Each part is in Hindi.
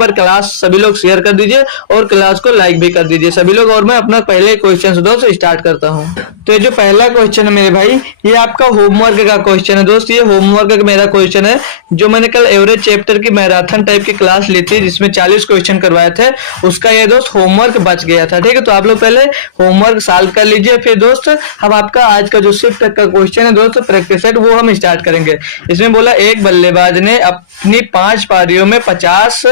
बार क्लास सभी लोग शेयर कर दीजिए और क्लास को लाइक भी कर दीजिए सभी लोग। और मैं अपना पहले क्वेश्चन से दोस्त स्टार्ट करता हूँ। तो ये जो पहला क्वेश्चन है मेरे भाई, ये आपका होमवर्क का क्वेश्चन है दोस्त। ये होमवर्क का मेरा क्वेश्चन है जो मैंने कल एवरेज चैप्टर की मैराथन टाइप की क्लास ली थी जिसमें 40 क्वेश्चन करवाए थे, उसका ये दोस्त होमवर्क बच गया था। ठीक है, तो आप लोग पहले होमवर्क सॉल्व कर लीजिए, फिर दोस्त हम आपका आज का जो शिफ्ट का क्वेश्चन है दोस्त प्रैक्टिस सेट वो हम स्टार्ट करेंगे। इसमें बोला एक बल्लेबाज ने अपनी 5 पारियों में 50,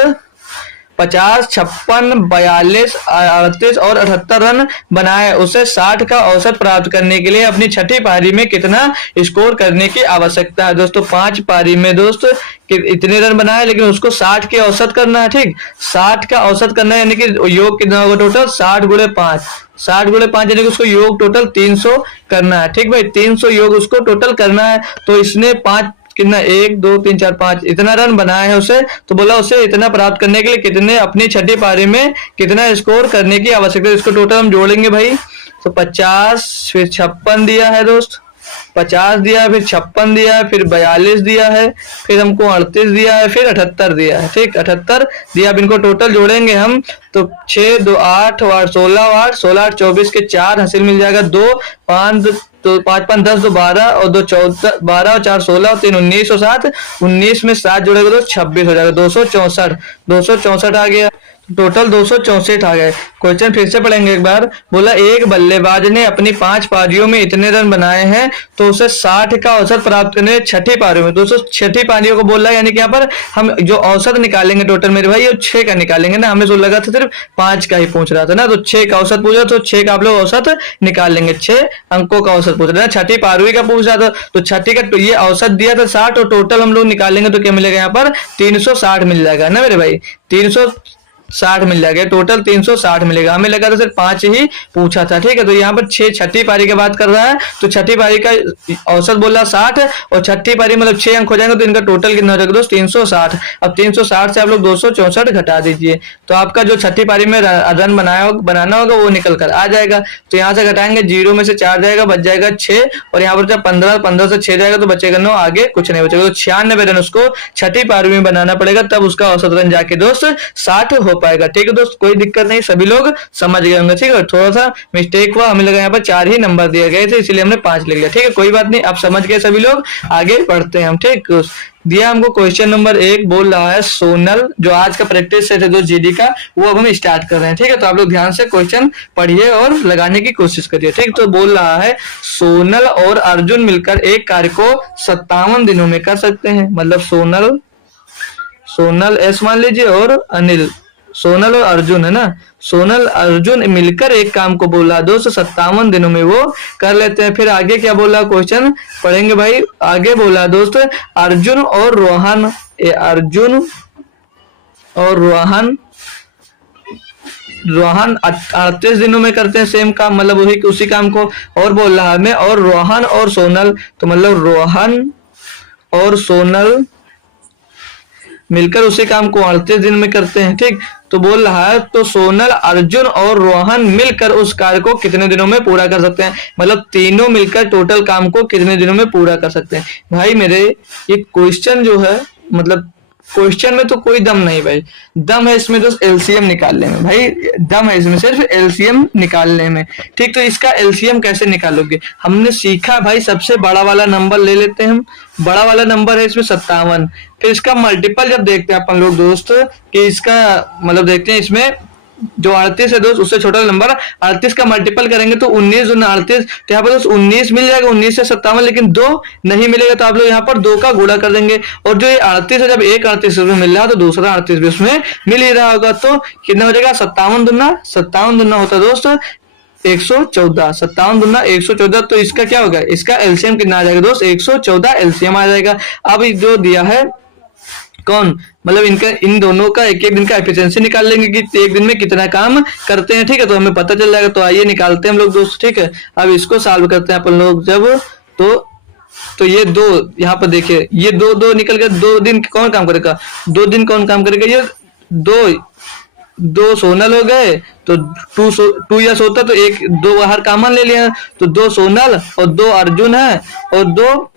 56, 42, 38 और 78 रन बनाए। उसे 60 का औसत प्राप्त करने के लिए अपनी छठी पारी में कितना स्कोर करने की आवश्यकता है। दोस्तों 5 पारी में दोस्त इतने रन बनाए, लेकिन उसको 60 के औसत करना है। ठीक, 60 का औसत करना है, यानी कि योग कितना होगा टोटल 60 गुणे 5, 60 गुणे 5 यानी कि उसको योग टोटल 300 करना है। ठीक भाई, 300 योग उसको टोटल करना है। तो इसने 5 कितना 1 2 3 4 5 इतना रन बनाया है उसे, तो बोला उसे इतना प्राप्त करने के लिए कितने अपनी छठी पारी में कितना स्कोर करने की आवश्यकता है। इसको टोटल हम जोड़ेंगे भाई। तो 50 फिर 56 दिया है दोस्त, 50 दिया है, फिर 56 दिया है, फिर 42 दिया है, फिर हमको 38 दिया है, फिर 78 दिया है। ठीक, 78 दिया। अब इनको टोटल जोड़ेंगे हम तो 6 2 8 और 16 8 16 8 24 के 4 हासिल मिल जाएगा। 2 5 तो 5 5 10 2 12 और 2 14 12 और 4 16 और 3 19 और 7 19 में 7 जोड़ेगा तो 26 हो जाएगा। 264 आ गया। टोटल 264 आ गए। क्वेश्चन फिर से पढ़ेंगे एक बार। बोला एक बल्लेबाज ने अपनी 5 पारियों में इतने रन बनाए हैं तो उसे 60 का औसत प्राप्त करने छठी पारियों में। दोस्तों छठी पारियों को बोल रहा है, यानी कि यहाँ पर हम जो औसत निकालेंगे टोटल मेरे भाई, ये 6 का निकालेंगे ना। हमें तो लगा था सिर्फ 5 का ही पूछ रहा था ना, तो 6 का औसत पूछा तो 6 का आप लोग औसत निकाल लेंगे। 6 अंकों का औसत पूछ रहा है, छठी पारवी का पूछ रहा था तो छठी का ये औसत दिया था 60 और टोटल हम लोग निकालेंगे तो क्या मिलेगा यहाँ पर 360 मिल जाएगा ना मेरे भाई। 360 मिल जाएगा, टोटल 360 मिलेगा। हमें लगा था सिर्फ 5 ही पूछा था। ठीक है, तो यहाँ पर 6 छठी पारी की बात कर रहा है, तो छठी पारी का औसत बोला 60 और छठी पारी मतलब 6 अंक हो जाएंगे तो इनका टोटल कितना हो जाएगा दोस्त 360। अब 360 से आप लोग 264 घटा दीजिए तो आपका जो छठी पारी में रन बनाना होगा वो निकल कर आ जाएगा। तो यहाँ से घटाएंगे 0 में से 4 जाएगा, बच जाएगा 6 और यहाँ पर जब 15 से 6 जाएगा तो बचेगा 9, आगे कुछ नहीं बचेगा। तो 96 रन उसको छठी पारी में बनाना पड़ेगा, तब उसका औसत रन जाके दोस्त 60 हो पाएगा। ठीक है दोस्त, कोई दिक्कत नहीं, सभी लोग समझ गए होंगे। ठीक है, थोड़ा सा मिस्टेक हुआ, हमें लगा यहाँ पर 4 ही नंबर दिए गए थे इसलिए हमने 5 लिख लिया। ठीक है, कोई बात नहीं, आप समझ गए सभी लोग, आगे बढ़ते हैं हम। ठीक, दिया हमको क्वेश्चन नंबर 1 बोल रहा है सोनल, जो आज का प्रैक्टिस सेट है दोस्त जीडी का, वो अब हम स्टार्ट कर रहे हैं। ठीक है, तो आप लोग ध्यान से क्वेश्चन पढ़िए और लगाने की कोशिश करिए। ठीक, तो बोल रहा है सोनल और अर्जुन मिलकर एक कार्य को 57 दिनों में कर सकते हैं। मतलब सोनल एस मान लीजिए और अनिल, सोनल और अर्जुन है ना, सोनल अर्जुन मिलकर एक काम को बोला 257 दिनों में वो कर लेते हैं। फिर आगे क्या बोला क्वेश्चन पढ़ेंगे भाई। आगे बोला दोस्त अर्जुन और रोहन 38 दिनों में करते हैं सेम काम, मतलब वही उसी काम को। और बोल रहा है मैं और रोहन और सोनल, तो मतलब रोहन और सोनल मिलकर उसी काम को 38 दिन में करते हैं। ठीक, तो बोल रहा है तो सोनल अर्जुन और रोहन मिलकर उस कार्य को कितने दिनों में पूरा कर सकते हैं। मतलब तीनों मिलकर टोटल काम को कितने दिनों में पूरा कर सकते हैं। भाई मेरे ये क्वेश्चन जो है, मतलब क्वेश्चन में तो कोई दम नहीं भाई, दम है इसमें तो एलसीएम निकालने में भाई, दम है इसमें सिर्फ एलसीएम निकालने में। ठीक, तो इसका एलसीएम कैसे निकालोगे, हमने सीखा भाई। सबसे बड़ा वाला नंबर ले लेते हैं हम, बड़ा वाला नंबर है इसमें 57। फिर इसका मल्टीपल जब देखते हैं अपन लोग दोस्त कि इसका मतलब देखते हैं इसमें जो 38 है दोस्त उससे छोटा नंबर 38 का मल्टीपल करेंगे तो 19 दूना 38, तो यहाँ पर दोस्त 19 मिल जाएगा, 19 से 57, लेकिन 2 नहीं मिलेगा तो आप लोग यहाँ पर 2 का गुणा कर देंगे। और जो ये 38 है, जब एक 38 उसमें मिल रहा है तो दूसरा 38 भी उसमें मिल ही रहा होगा, तो कितना हो जाएगा 57 दूना होता है दोस्त 114, 57 दूना 114। तो इसका क्या होगा, इसका एलसीएम कितना आ जाएगा दोस्त 114 एलसीएम आ जाएगा। अब जो दिया है कौन, मतलब इनका इन दोनों का एक एक दिन का एफिशिएंसी निकाल लेंगे कि एक दिन में कितना काम करते हैं। ठीक है, तो हमें पता चल जाएगा। तो आइए निकालते हैं हम लोग दोस्त। ठीक है, अब इसको सॉल्व करते हैं अपन लोग जब तो ये 2 यहाँ पर देखिए, ये 2 निकल गया। 2 दिन कौन काम करेगा, 2 दिन कौन काम करेगा, ये 2 सोनल हो गए तो 2 यस होता तो 2 बाहर कॉमन ले लिया, तो 2 सोनल और 2 अर्जुन है और 2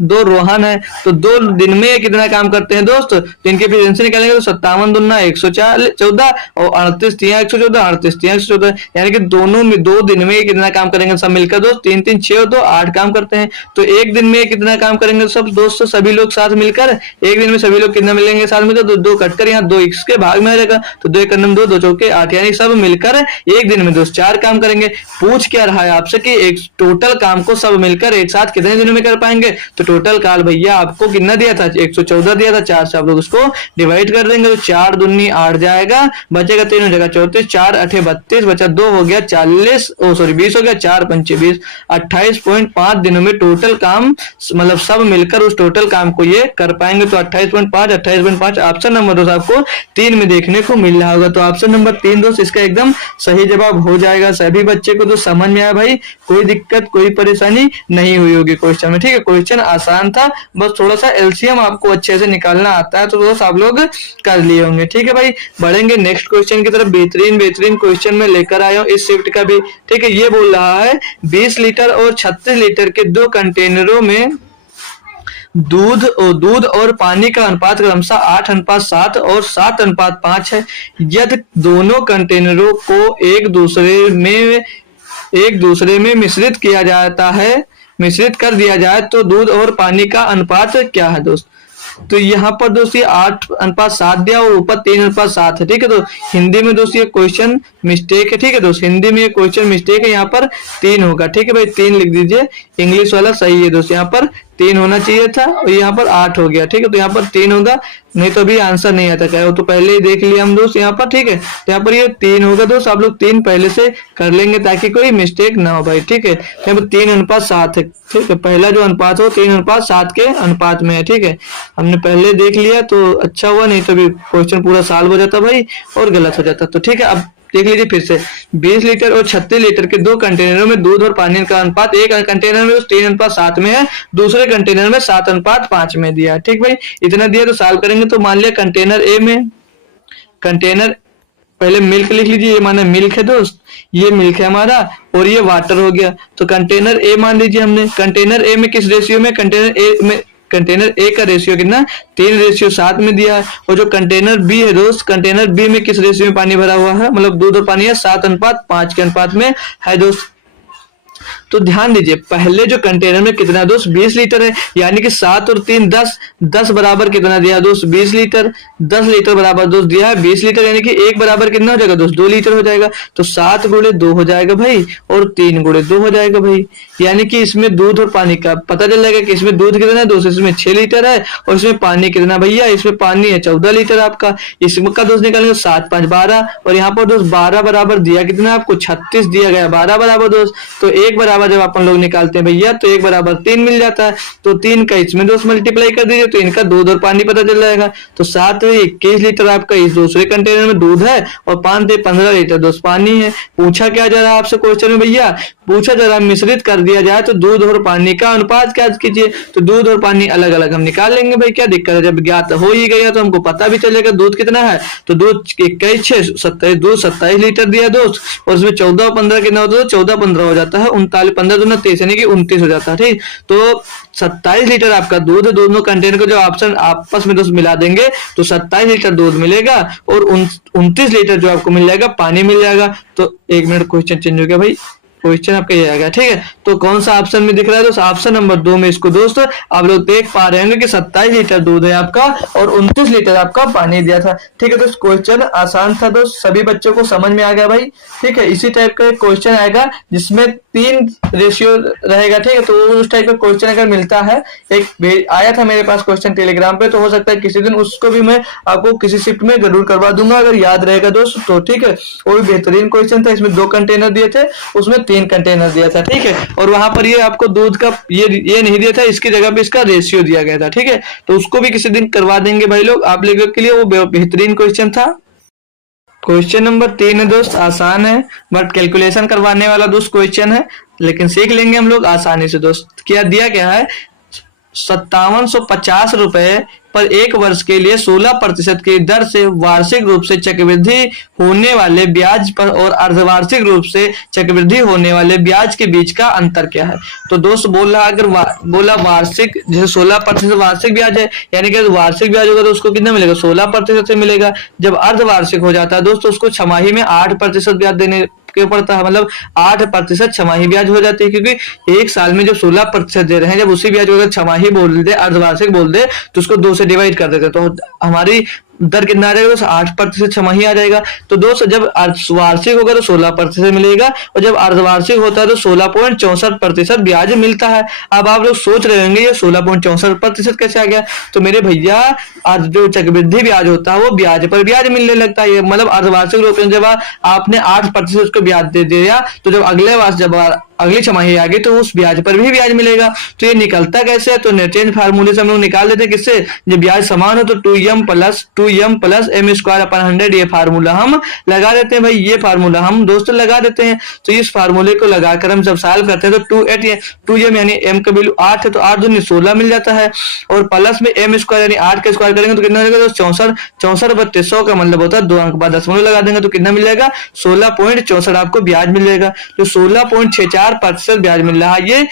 दो रोहन है, तो 2 दिन में ये कितना काम करते हैं दोस्त। तो इनकी एफिशिएंसी निकालेंगे तो 57 दूना 114 और 38 तिया 114, 38 तिया 114, यानी कि दोनों में 2 दिन में ये कितना काम करेंगे सब मिलकर दोस्त। 3 3 6 और 2 8 काम करते हैं। तो एक दिन में ये कितना काम करेंगे सब दोस्त, सभी लोग साथ मिलकर। एक दिन में सभी लोग कितना मिलेंगे साथ मिलकर, तो 2 कटकर यहाँ 2 इसके भाग में आ जाएगा, तो 2 एक 2 2 चौके 8, यानी सब मिलकर एक दिन में दोस्त 4 काम करेंगे। पूछ क्या रहा है आपसे कि एक टोटल काम को सब मिलकर एक साथ कितने दिनों में कर पाएंगे। तो टोटल काल भैया आपको कितना दिया था, 114 दिया था। 4 से आप लोग उसको डिवाइड कर देंगे, तो 4 दूनी 8 जाएगा, बचेगा 3 हो जाएगा 34, 4 8 32, बचा 2 हो गया 40, 20 हो गया, 4 पंचे 20, 28.5 दिनों में टोटल काम मतलब सब मिलकर उस टोटल काम को ये कर पाएंगे। तो 28.5 ऑप्शन नंबर दोस्त आपको 3 में देखने को मिल रहा होगा। तो ऑप्शन नंबर 3 दोस्त इसका एकदम सही जवाब हो जाएगा। सभी बच्चे को तो समझ में आया भाई, कोई दिक्कत कोई परेशानी नहीं हुई होगी क्वेश्चन में, ठीक है। क्वेश्चन आसान था, बस थोड़ा सा एलसीएम आपको अच्छे से निकालना आता है तो दोस्त आप लोग कर लिए होंगे, ठीक है भाई। बढ़ेंगे नेक्स्ट क्वेश्चन की तरफ। बेहतरीन क्वेश्चन में लेकर आया हूँ इस शिफ्ट का भी, ठीक है। ये बोल रहा है 20 लीटर और 36 लीटर के 2 कंटेनरों में दूध और पानी का अनुपात क्रमशः 8:7 और 7:5 है। यदि दोनों कंटेनरों को एक दूसरे में मिश्रित कर दिया जाए तो दूध और पानी का अनुपात क्या है दोस्त। तो यहाँ पर दोस्त ये 8:7 दिया और ऊपर 3:7 है, ठीक है। तो हिंदी में दोस्त ये क्वेश्चन मिस्टेक है, ठीक है दोस्त। हिंदी में ये क्वेश्चन मिस्टेक है, यहाँ पर 3 होगा, ठीक है भाई। 3 लिख दीजिए, इंग्लिश वाला सही है दोस्त। यहाँ पर 3 होना चाहिए था और यहाँ पर 8 हो गया, ठीक है। तो यहाँ पर 3 होगा, नहीं तो अभी आंसर नहीं आता क्या, तो पहले ही देख लिया हम दोस्त यहाँ पर, ठीक है। तो यहाँ पर ये 3 होगा दोस्त, आप लोग 3 पहले से कर लेंगे ताकि कोई मिस्टेक ना हो भाई, ठीक है। यहाँ पर 3:7 है, ठीक है। पहला जो अनुपात हो 3:7 के अनुपात में है, ठीक है। हमने पहले देख लिया तो अच्छा हुआ, नहीं तो अभी क्वेश्चन पूरा सॉल्व हो जाता भाई और गलत हो जाता। तो ठीक है, अब देख लीजिए फिर से 20 लीटर और 36 लीटर के 2 कंटेनरों में दूध और पानी का अनुपात एक कंटेनर में 3:7 में है, दूसरे कंटेनर में 7:5 में दिया है, ठीक भाई। इतना दिया तो सॉल्व करेंगे। तो मान लिया कंटेनर ए में, कंटेनर पहले मिल्क लिख लीजिए, ये माना मिल्क है दोस्त, ये मिल्क है हमारा और ये वाटर हो गया। तो कंटेनर ए मान लीजिए हमने, कंटेनर ए में किस रेशियो में, कंटेनर ए का रेशियो कितना 3:7 में दिया है। और जो कंटेनर बी है दोस्त, कंटेनर बी में किस रेशियो में पानी भरा हुआ है, मतलब दूध और पानी है 7:5 के अनुपात में है दोस्त। तो ध्यान दीजिए पहले जो कंटेनर में कितना दोस्त 20 लीटर है, यानी कि 7 और 3 10 बराबर कितना दिया दोस्त 20 लीटर। 10 लीटर बराबर दोस्त दिया है 20 लीटर, यानी कि 1 बराबर कितना हो जाएगा दोस्त 2 लीटर हो जाएगा। तो 7 गुणे 2 हो जाएगा भाई और 3 गुणे 2 हो जाएगा भाई, यानी कि इसमें दूध और पानी का पता चल जाएगा कि इसमें दूध कितना है दोस्त, इसमें 6 लीटर है और इसमें पानी कितना भैया, इसमें पानी है 14 लीटर आपका। इसमें का दोस्त निकालेंगे 7 5 12 और यहाँ पर दोस्त 12 बराबर दिया कितना आपको 36 दिया गया 12 बराबर दोस्त। तो 1 बराबर जब अपन लोग निकालते हैं भैया तो 1 बराबर 3 मिल जाता है। तो 3 का इसमें दोस्त मल्टीप्लाई कर दीजिए तो इनका दूध और पानी पता चल जाएगा। तो 7 21 लीटर आपका इस दूसरे कंटेनर में दूध है और 5 15 लीटर दोस्त पानी है। पूछा क्या जा रहा है आपसे क्वेश्चन में भैया, पूछा जा रहा है मिश्रित कर दिया जाए तो दूध और पानी का अनुपात क्या कीजिए। तो दूध और पानी अलग अलग हम निकाल लेंगे भाई, क्या दिक्कत है, जब ज्ञात हो ही गया तो हमको पता भी चलेगा दूध कितना है। तो दूध 21 6 27 दूध 27 लीटर दिया दोस्त और उसमें 14 और 15 कितना होता है, 14 15 हो जाता है 39 15 दूना 23 यानी कि 29 हो जाता है, ठीक। तो 27 लीटर आपका दूध है, दोनों कंटेनर को जो ऑप्शन आपस में दोस्त मिला देंगे तो 27 लीटर दूध मिलेगा और 29 लीटर जो आपको मिल जाएगा पानी मिल जाएगा। तो 1 मिनट क्वेश्चन चेंज हो गया भाई, क्वेश्चन आपका ये आएगा, ठीक है। तो कौन सा ऑप्शन में दिख रहा है दोस्त, ऑप्शन नंबर 2 में इसको दोस्त आप लोग देख पा रहे होंगे कि 27 लीटर दूध है आपका और 29 लीटर आपका पानी दिया था, ठीक है दोस्त। क्वेश्चन आसान था दोस्त, सभी बच्चों को समझ में आ गया भाई, ठीक है। इसी टाइप का क्वेश्चन आएगा जिसमें 3 रेशियो रहेगा, ठीक है। तो उस टाइप का क्वेश्चन अगर मिलता है, एक आया था मेरे पास क्वेश्चन टेलीग्राम पे, तो हो सकता है किसी दिन उसको भी मैं आपको किसी शिफ्ट में जरूर करवा दूंगा अगर याद रहेगा दोस्त तो, ठीक है। वो भी बेहतरीन क्वेश्चन था, इसमें 2 कंटेनर दिए थे उसमें 3 कंटेनर दिया था, ठीक है। और वहां पर ये आपको दूध का ये नहीं दिया था, इसकी जगह पे इसका रेशियो दिया गया था, ठीक है। तो उसको भी किसी दिन करवा देंगे भाई लोग आप लोगों के लिए, वो बेहतरीन क्वेश्चन था। क्वेश्चन नंबर 3 है दोस्त, आसान है बट कैलकुलेशन करवाने वाला दोस्त क्वेश्चन है, लेकिन सीख लेंगे हम लोग आसानी से दोस्त। क्या दिया क्या है ₹5750 पर एक वर्ष के लिए 16% की दर से वार्षिक रूप से चक्रवृद्धि होने वाले ब्याज पर और अर्धवार्षिक रूप से चक्रवृद्धि होने वाले ब्याज के बीच का अंतर क्या है। तो दोस्त बोल रहा अगर बोला वार्षिक, जैसे 16% वार्षिक ब्याज है, यानी कि वार्षिक ब्याज होगा तो उसको कितना मिलेगा, 16% से मिलेगा। जब अर्धवार्षिक हो जाता है दोस्तों उसको छमाही में 8% ब्याज देने के पड़ता है, मतलब 8% छमाही ब्याज हो जाती है, क्योंकि एक साल में जब 16% दे रहे हैं, जब उसी ब्याज को अगर छमाही बोल दे, अर्धवार्षिक बोल दे, तो उसको 2 से डिवाइड कर देते, तो हमारी दर कितना आ जाएगा, 8% छमाही आ जाएगा। तो दोस्त जब वार्षिक होगा तो 16% मिलेगा, और जब अर्धवार्षिक होता है तो 16.64% ब्याज मिलता है। अब आप लोग सोच रहे होंगे ये 16.64% कैसे आ गया, तो मेरे भैया आज जो चक्रवृद्धि ब्याज होता है वो ब्याज पर ब्याज मिलने लगता है। मतलब अर्धवार्षिक रूप में जब आपने 8% उसको ब्याज दे दिया, तो जब अगले वर्ष जब अगली छमाही आ गई तो उस ब्याज पर भी ब्याज मिलेगा। तो ये निकलता कैसे है, तो नेट चेंज फार्मूले से हम लोग निकाल लेते हैं। किससे, जब ब्याज समान हो तो 2m plus m square upon 100 ये फार्मूला हम लगा देते हैं। भाई ये फार्मूला हम दोस्तों लगा देते हैं। तो इस फार्मूले को लगाकर हम जब सॉल्व करते हैं तो 2m यानी m का वैल्यू 8 है तो 8 दूनी 16 मिल जाता है, और प्लस में m स्क्वायर यानी 8 का स्क्वायर करेंगे तो कितना हो जाएगा, तो 64 का मतलब होता है 2 अंक बाद दशमलव लगा देंगे तो कितना मिल जाएगा, 16.64 आपको ब्याज मिल जाएगा। तो 16.64% ब्याज मिल रहा है। ये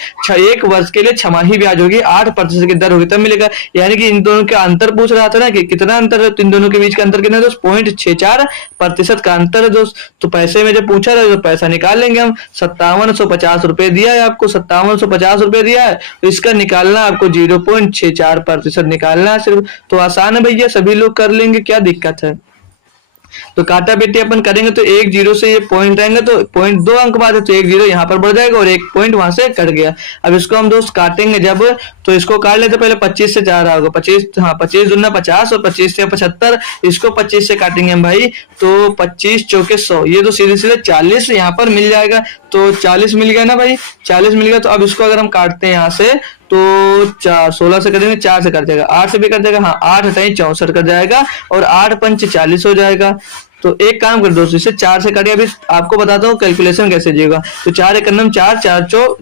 एक वर्ष के लिए छमाही ब्याज होगी, 8% की दर होगी तब मिलेगा। यानी कि इन दोनों का अंतर पूछ रहा था ना कि कितना अंतर है, तो इन दोनों के बीच का अंतर कितना है दोस्त, 0.64% का अंतर है दोस्त। तो पैसे में जब पूछा था तो पैसा निकाल लेंगे हम। 5750 दिया है आपको, 5750 दिया है, तो इसका निकालना आपको 0.64% निकालना है सिर्फ। तो आसान है भैया, सभी लोग कर लेंगे, क्या दिक्कत है। तो काटा बेटी अपन करेंगे तो 1 0 से ये पॉइंट रहेंगे तो पॉइंट 2 अंक बाद है, तो 1 0 यहाँ पर बढ़ जाएगा और 1 पॉइंट वहां से कट गया। अब इसको हम दोस्त काटेंगे जब, तो इसको काट लेते पहले 25 से 4 होगा, 25 दूना 50 और 25 से 75, इसको 25 से काटेंगे हम भाई, तो 25 चौके 100, ये तो सीधे सीधे 40 यहाँ पर मिल जाएगा। तो 40 मिल गया ना भाई, 40 मिल गया। तो अब इसको अगर हम काटते हैं यहाँ से तो 16 से करेंगे, 4 से कट जाएगा, 8 से भी कट जाएगा, हाँ 8 हटाई 64 कट जाएगा और 8 पंच 40 हो जाएगा। तो एक काम कर दोस्तों, इसे 4 से काटिए। अभी आपको बताता हूँ कैलकुलेशन कैसे जाएगा। तो 4 एकन्नम 4,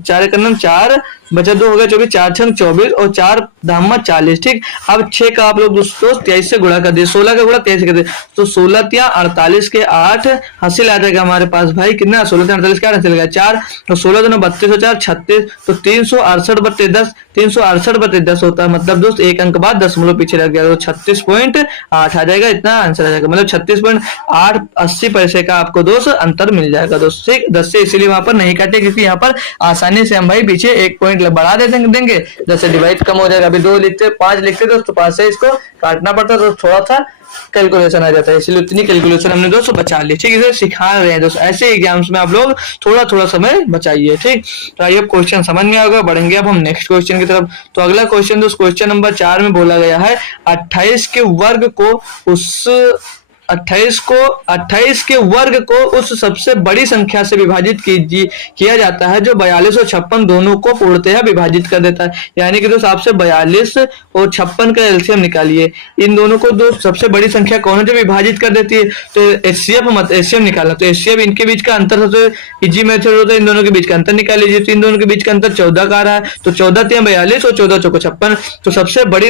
4 एकन्नम 4 बचा 2 हो गया 24, 4 छंग 24 और 4 धामा 40। ठीक, अब 6 का आप लोग दोस्तों 23 से गुणा कर दिए, 16 का गुणा 23 से कर दिए, तो 16 तिया 48 के 8 हासिल आ जाएगा हमारे पास भाई कितना, 16 48 के 8 हासिल गया 4, तो 16 दोनों 32 और 4 36, तो 368/10, 368/10 होता है। मतलब दोस्त एक अंक बाद दशमलव पीछे लग गया, तो 36.8 आ जाएगा, इतना आंसर आ जाएगा। मतलब 36.880 पैसे का आपको दोस्त अंतर मिल जाएगा दोस्त। ठीक, 10 से इसीलिए वहां पर नहीं काटे, क्योंकि यहाँ पर आसानी से हम भाई पीछे 1 पॉइंट बढ़ा देंगे, 10 से डिवाइड कम हो जाएगा। अभी 2 लिखते 5 लिखते दोस्तों, 5 से इसको काटना पड़ता तो थोड़ा सा कैलकुलेशन आ जाता है, इसलिए उतनी कैलकुलेशन हमने दोस्तों बचा ली। ठीक है, सिखा रहे हैं दोस्तों, ऐसे एग्जाम्स में आप लोग थोड़ा थोड़ा समय बचाइए। ठीक, तो आइए क्वेश्चन समझ में आ गया, बढ़ेंगे अब हम नेक्स्ट क्वेश्चन की तरफ। तो अगला क्वेश्चन दोस्त क्वेश्चन नंबर 4 में बोला गया है 28 के वर्ग को उस 28 के वर्ग को उस सबसे बड़ी संख्या से विभाजित किया जाता है जो 42 और 56 दोनों को पूर्णतः विभाजित कर देता है। यानी कि दोस्त आपसे 42 और 56 का एलसीएम निकालिए, इन दोनों को दोस्त सबसे बड़ी संख्या कौन है जो विभाजित कर देती है, तो एचसीएफ निकालना। तो एचसीएफ इनके बीच का अंतर सबसे इजी मेथड होता है, इन दोनों के बीच का अंतर निकाल लीजिए। तो इन दोनों के बीच का अंतर 14 का आ रहा है, तो 14 तिया 42 और 14 चौको 56, तो सबसे बड़ा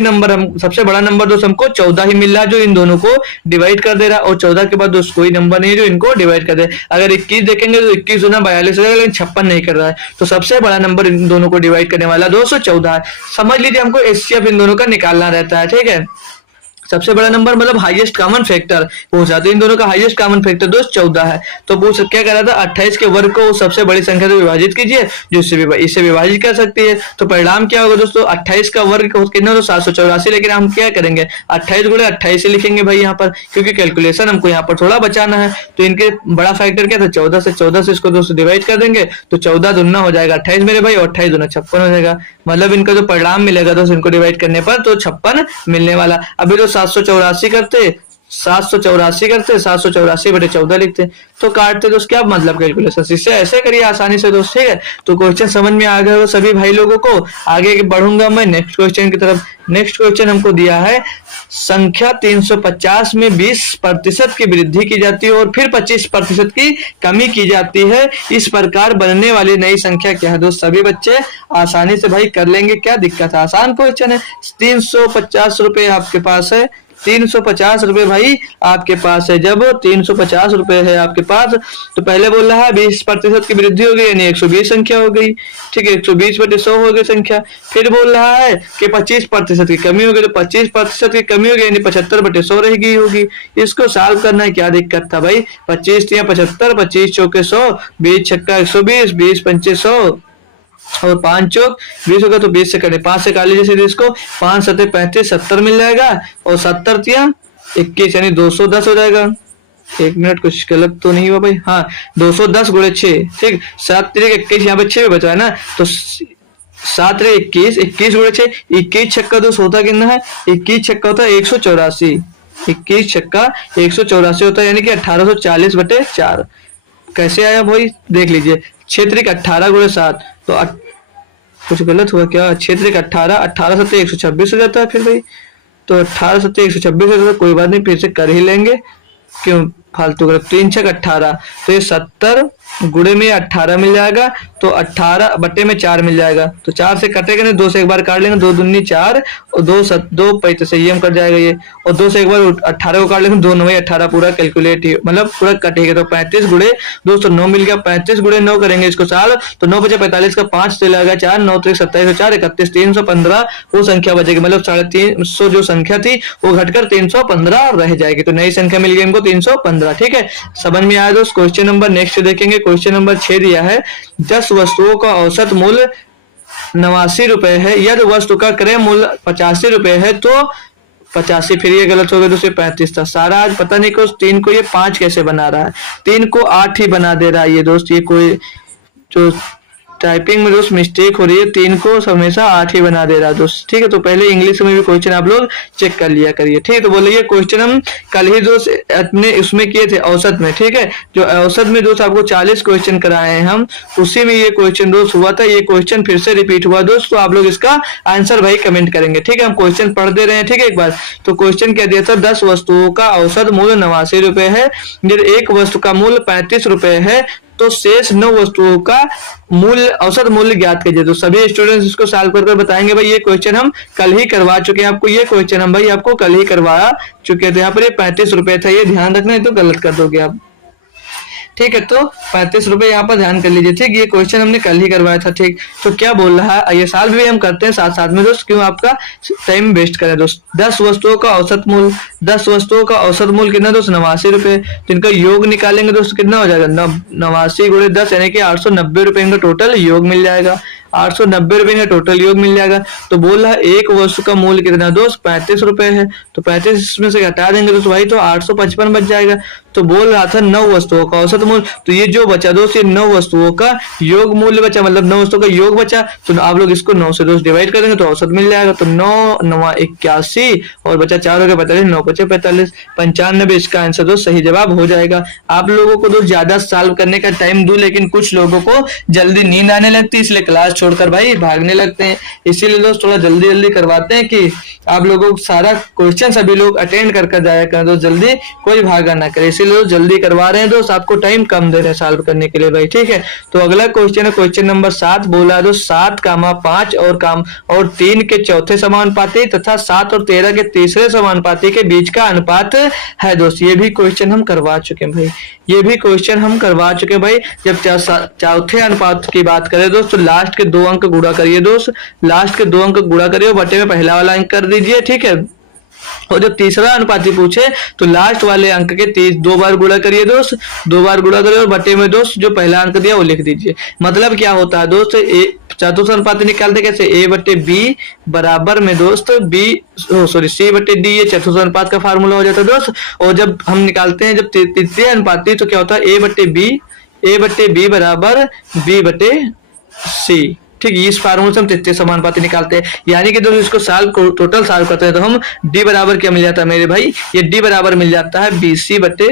नंबर दोस्त हमको 14 ही मिल रहा है जो इन दोनों को डिवाइड कर, और 14 के बाद दोस्त कोई नंबर नहीं है जो इनको डिवाइड कर दे। अगर 21 देखेंगे तो 21 गुना 42 हो जाएगा, लेकिन 56 नहीं कर रहा है, तो सबसे बड़ा नंबर इन दोनों को डिवाइड करने वाला 214 है। समझ लीजिए हमको एचसीएफ इन दोनों का निकालना रहता है। ठीक है, सबसे बड़ा नंबर मतलब हाईएस्ट कॉमन फैक्टर पूछा, तो इन दोनों का हाईएस्ट कॉमन फैक्टर दोस्त 14 है। तो पूछ क्या कह रहा था, 28 के वर्ग को सबसे बड़ी संख्या से विभाजित कीजिए जो इससे विभाजित कर सकती है। तो परिणाम क्या होगा दोस्तों, 28 का वर्ग कितना, तो 784। लेकिन हम क्या करेंगे 28 गुणे 28 से लिखेंगे भाई यहाँ पर, क्योंकि कैलकुलेशन हमको यहाँ पर थोड़ा बचाना है। तो इनके बड़ा फैक्टर क्या था 14 से, 14 से इसको दोस्तों डिवाइड कर देंगे तो 14 दुना हो जाएगा 28 मेरे भाई, और 28 दुना 56 हो जाएगा। मतलब इनका जो परिणाम मिलेगा दोस्तों इनको डिवाइड करने पर तो 56 मिलने वाला। अभी तो 784 करते 784/14 लिखते, तो काटते दोस्त क्या मतलब कैलकुलेशन, इससे ऐसे करिए आसानी से दोस्त। ठीक है, तो क्वेश्चन समझ में आ गया सभी भाई लोगों को। आगे बढ़ूंगा मैं नेक्स्ट क्वेश्चन की तरफ। नेक्स्ट क्वेश्चन हमको दिया है संख्या 350 में 20% की वृद्धि की जाती है और फिर 25% की कमी की जाती है। इस प्रकार बनने वाली नई संख्या क्या है दोस्त? सभी बच्चे आसानी से भाई कर लेंगे, क्या दिक्कत है, आसान क्वेश्चन है। 350 रुपए आपके पास है, 350 रुपए भाई आपके पास है। जब 350 रुपए है आपके पास तो पहले बोल रहा है 20% की वृद्धि हो गई यानी 120 संख्या हो गई, ठीक है, 120 बटे 100 हो गई संख्या। फिर बोल रहा है कि 25% की कमी हो गई, तो 25% की कमी हो गई यानी 75 बटे 100 रह गई होगी। इसको सॉल्व करना है, क्या दिक्कत था भाई? 25 या 75, 25 चौके 100, 20 छक्का 120, 20 पंचे 100 और 5 चौक 20 होगा तो 20 से कटे 5 से काट लीजिए सीधे इसको, 5 सत्ते 35, 70 मिल जाएगा और 70 तिया 21 यानी 210 हो जाएगा। एक मिनट, कुछ गलत तो नहीं हुआ भाई? हाँ, 210 गुणे 6, ठीक, 7 तिरिक 21, यहाँ पे 6 बचा है ना, तो 7 रे 21, 21 गुणे 6, 21 छक्का दोस्त होता कितना है? 21 छक्का होता है 184, 21 छक्का 184 होता है यानी कि 1840 बटे 4। कैसे आया भाई देख लीजिए, क्षेत्र 18 गुणे 7 तो कुछ गलत हुआ क्या? क्षेत्र 18, 18 सत्ते 126 हो जाता है फिर भाई, तो 18 सत्ते 126 हो जाता है, कोई बात नहीं, फिर से कर ही लेंगे, क्यों फालतू कर। 3 छक 18 तो ये 70 गुणे में 18 मिल जाएगा, तो 18 बटे में 4 मिल जाएगा, तो 4 से कटेगा नहीं, 2 से एक बार काट लेंगे, 2 दूनी 4 और 2 पैंतीस से ये कट जाएगा ये, और 2 से एक बार 18 को काट लेंगे, 2 9 18 पूरा कैलकुलेट मतलब पूरा कटेगा, तो 35 गुणे 209 मिल गया। 35 गुणे 9 करेंगे इसको साल, तो 9 बचे 45 का 5 से लगा 4, 9 तो 27, 4 31, 315 वो संख्या बचेगी, मतलब 350 जो संख्या थी वो घटकर 315 रह जाएगी, तो नई संख्या मिल गई हमको 315। ठीक है, समझ में आया दोस्त? क्वेश्चन नंबर नेक्स्ट देखेंगे, क्वेश्चन नंबर 6 दिया है, 10 वस्तुओं का औसत मूल्य 89 रुपए है, यदि वस्तु का क्रय मूल्य 85 रुपए है तो 85, फिर ये गलत हो गया, तो 35 था सारा। आज पता नहीं को 3 को ये 5 कैसे बना रहा है, 3 को 8 ही बना दे रहा है ये दोस्त, ये कोई जो टाइपिंग में दोस्त मिस्टेक हो रही है, 3 को हमेशा 8 ही बना दे रहा है दोस्त। ठीक है, तो पहले इंग्लिश में भी क्वेश्चन आप लोग चेक कर लिया करिए। ठीक है, तो बोलिए क्वेश्चन हम कल ही दोस्त अपने उसमें किए थे औसत में। ठीक है, जो औसत में दोस्त आपको 40 क्वेश्चन कराए हैं हम, उसी में ये क्वेश्चन दोस्त हुआ था, ये क्वेश्चन फिर से रिपीट हुआ दोस्त, तो आप लोग इसका आंसर भाई कमेंट करेंगे। ठीक है, हम क्वेश्चन पढ़ दे रहे हैं। ठीक है, एक बार तो क्वेश्चन क्या दिया था, 10 वस्तुओं का औसत मूल्य 89 रुपए है, यदि एक वस्तु का मूल्य 35 रुपए है तो शेष 9 वस्तुओं का मूल्य औसत मूल्य ज्ञात कीजिए। तो सभी स्टूडेंट्स इसको सॉल्व करके बताएंगे। भाई ये क्वेश्चन हम कल ही करवा चुके हैं आपको, ये क्वेश्चन हम भाई आपको कल ही करवा चुके थे। यहाँ पर ये 35 रुपए था, ये ध्यान रखना है तो गलत कर दोगे आप। ठीक है, तो 35 रुपए यहाँ पर ध्यान कर लीजिए। ठीक, ये क्वेश्चन हमने कल ही करवाया था। ठीक, तो क्या बोल रहा है, ये साल भी हम करते हैं साथ साथ में दोस्त, क्यों आपका टाइम वेस्ट करें दोस्त। 10 वस्तुओं का औसत मूल्य, 10 वस्तुओं का औसत मूल्य कितना दोस्त, 89 रुपए, तो इनका योग निकालेंगे दोस्त, कितना हो जाएगा, 89 गुणे 10 यानी कि 890 रुपए इनका टोटल योग मिल जाएगा, 890 रुपए का टोटल योग मिल जाएगा। तो बोल रहा है एक वस्तु का मूल्य कितना दोस्त, 35 रुपए है, तो 35 में से घटा देंगे दोस्त भाई तो 855 बच जाएगा। तो बोल रहा था 9 वस्तुओं का औसत मूल्य, तो ये जो बचा दोस्त, ये 9 वस्तुओं का योग मूल्य बचा, मतलब 9 वस्तुओं का योग बचा, तो आप लोग इसको 9 से दोस्त डिवाइड कर देंगे तो औसत मिल जाएगा। तो 9 9 81 और बचा 4 हो गया 45, 9 बचे 45, 95 इसका आंसर दोस्त सही जवाब हो जाएगा। आप लोगों को दोस्त ज्यादा सॉल्व करने का टाइम दूं, लेकिन कुछ लोगों को जल्दी नींद आने लगती है, इसलिए क्लास छोड़कर भाई भागने लगते हैं, इसीलिए दोस्त थोड़ा जल्दी जल्दी करवाते हैं कि आप लोगों को सारा क्वेश्चन सभी लोग अटेंड कर जाया करें, दोस्त जल्दी कोई भागा ना करे, इसीलिए जल्दी करवा रहे हैं दोस्त, आपको टाइम कम दे रहे हैं सॉल्व करने के लिए भाई। ठीक है, तो अगला क्वेश्चन है क्वेश्चन नंबर 7, बोला दोस्त 7, 5 और 3 के चौथे समानुपाती तथा 7 और 13 के तीसरे समानुपाती के बीच का अनुपात है दोस्त। ये भी क्वेश्चन हम करवा चुके हैं भाई, ये भी क्वेश्चन हम करवा चुके हैं भाई। जब चौथे अनुपात की बात करें दोस्त, तो लास्ट के 2 अंक गुणा करिए दोस्त, लास्ट के 2 अंक गुणा करिए, बटे में पहला वाला अंक कर दीजिए। ठीक है, और जब तीसरा अनुपाती पूछे तो लास्ट वाले अंक के 2 बार गुणा करिए दोस्त, 2 बार गुणा करिए और बटे में दोस्त जो पहला अंक दिया वो लिख दीजिए। मतलब क्या होता है दोस्त, चतुर्थ अनुपाती निकालते कैसे, A बटे B बराबर में दोस्त C बटे D, ये चतुर्थ अनुपात का फार्मूला हो जाता है दोस्त। और जब हम निकालते हैं जब तृतीय अनुपाती, तो क्या होता है A बटे B बराबर B बटे C। ठीक, इस फार्मूले से हम तृतीय समानुपाती निकालते हैं, यानी कि दोस्तों इसको टोटल सॉल्व करते हैं तो हम D बराबर क्या मिल जाता है मेरे भाई, ये D बराबर मिल जाता है BC बटे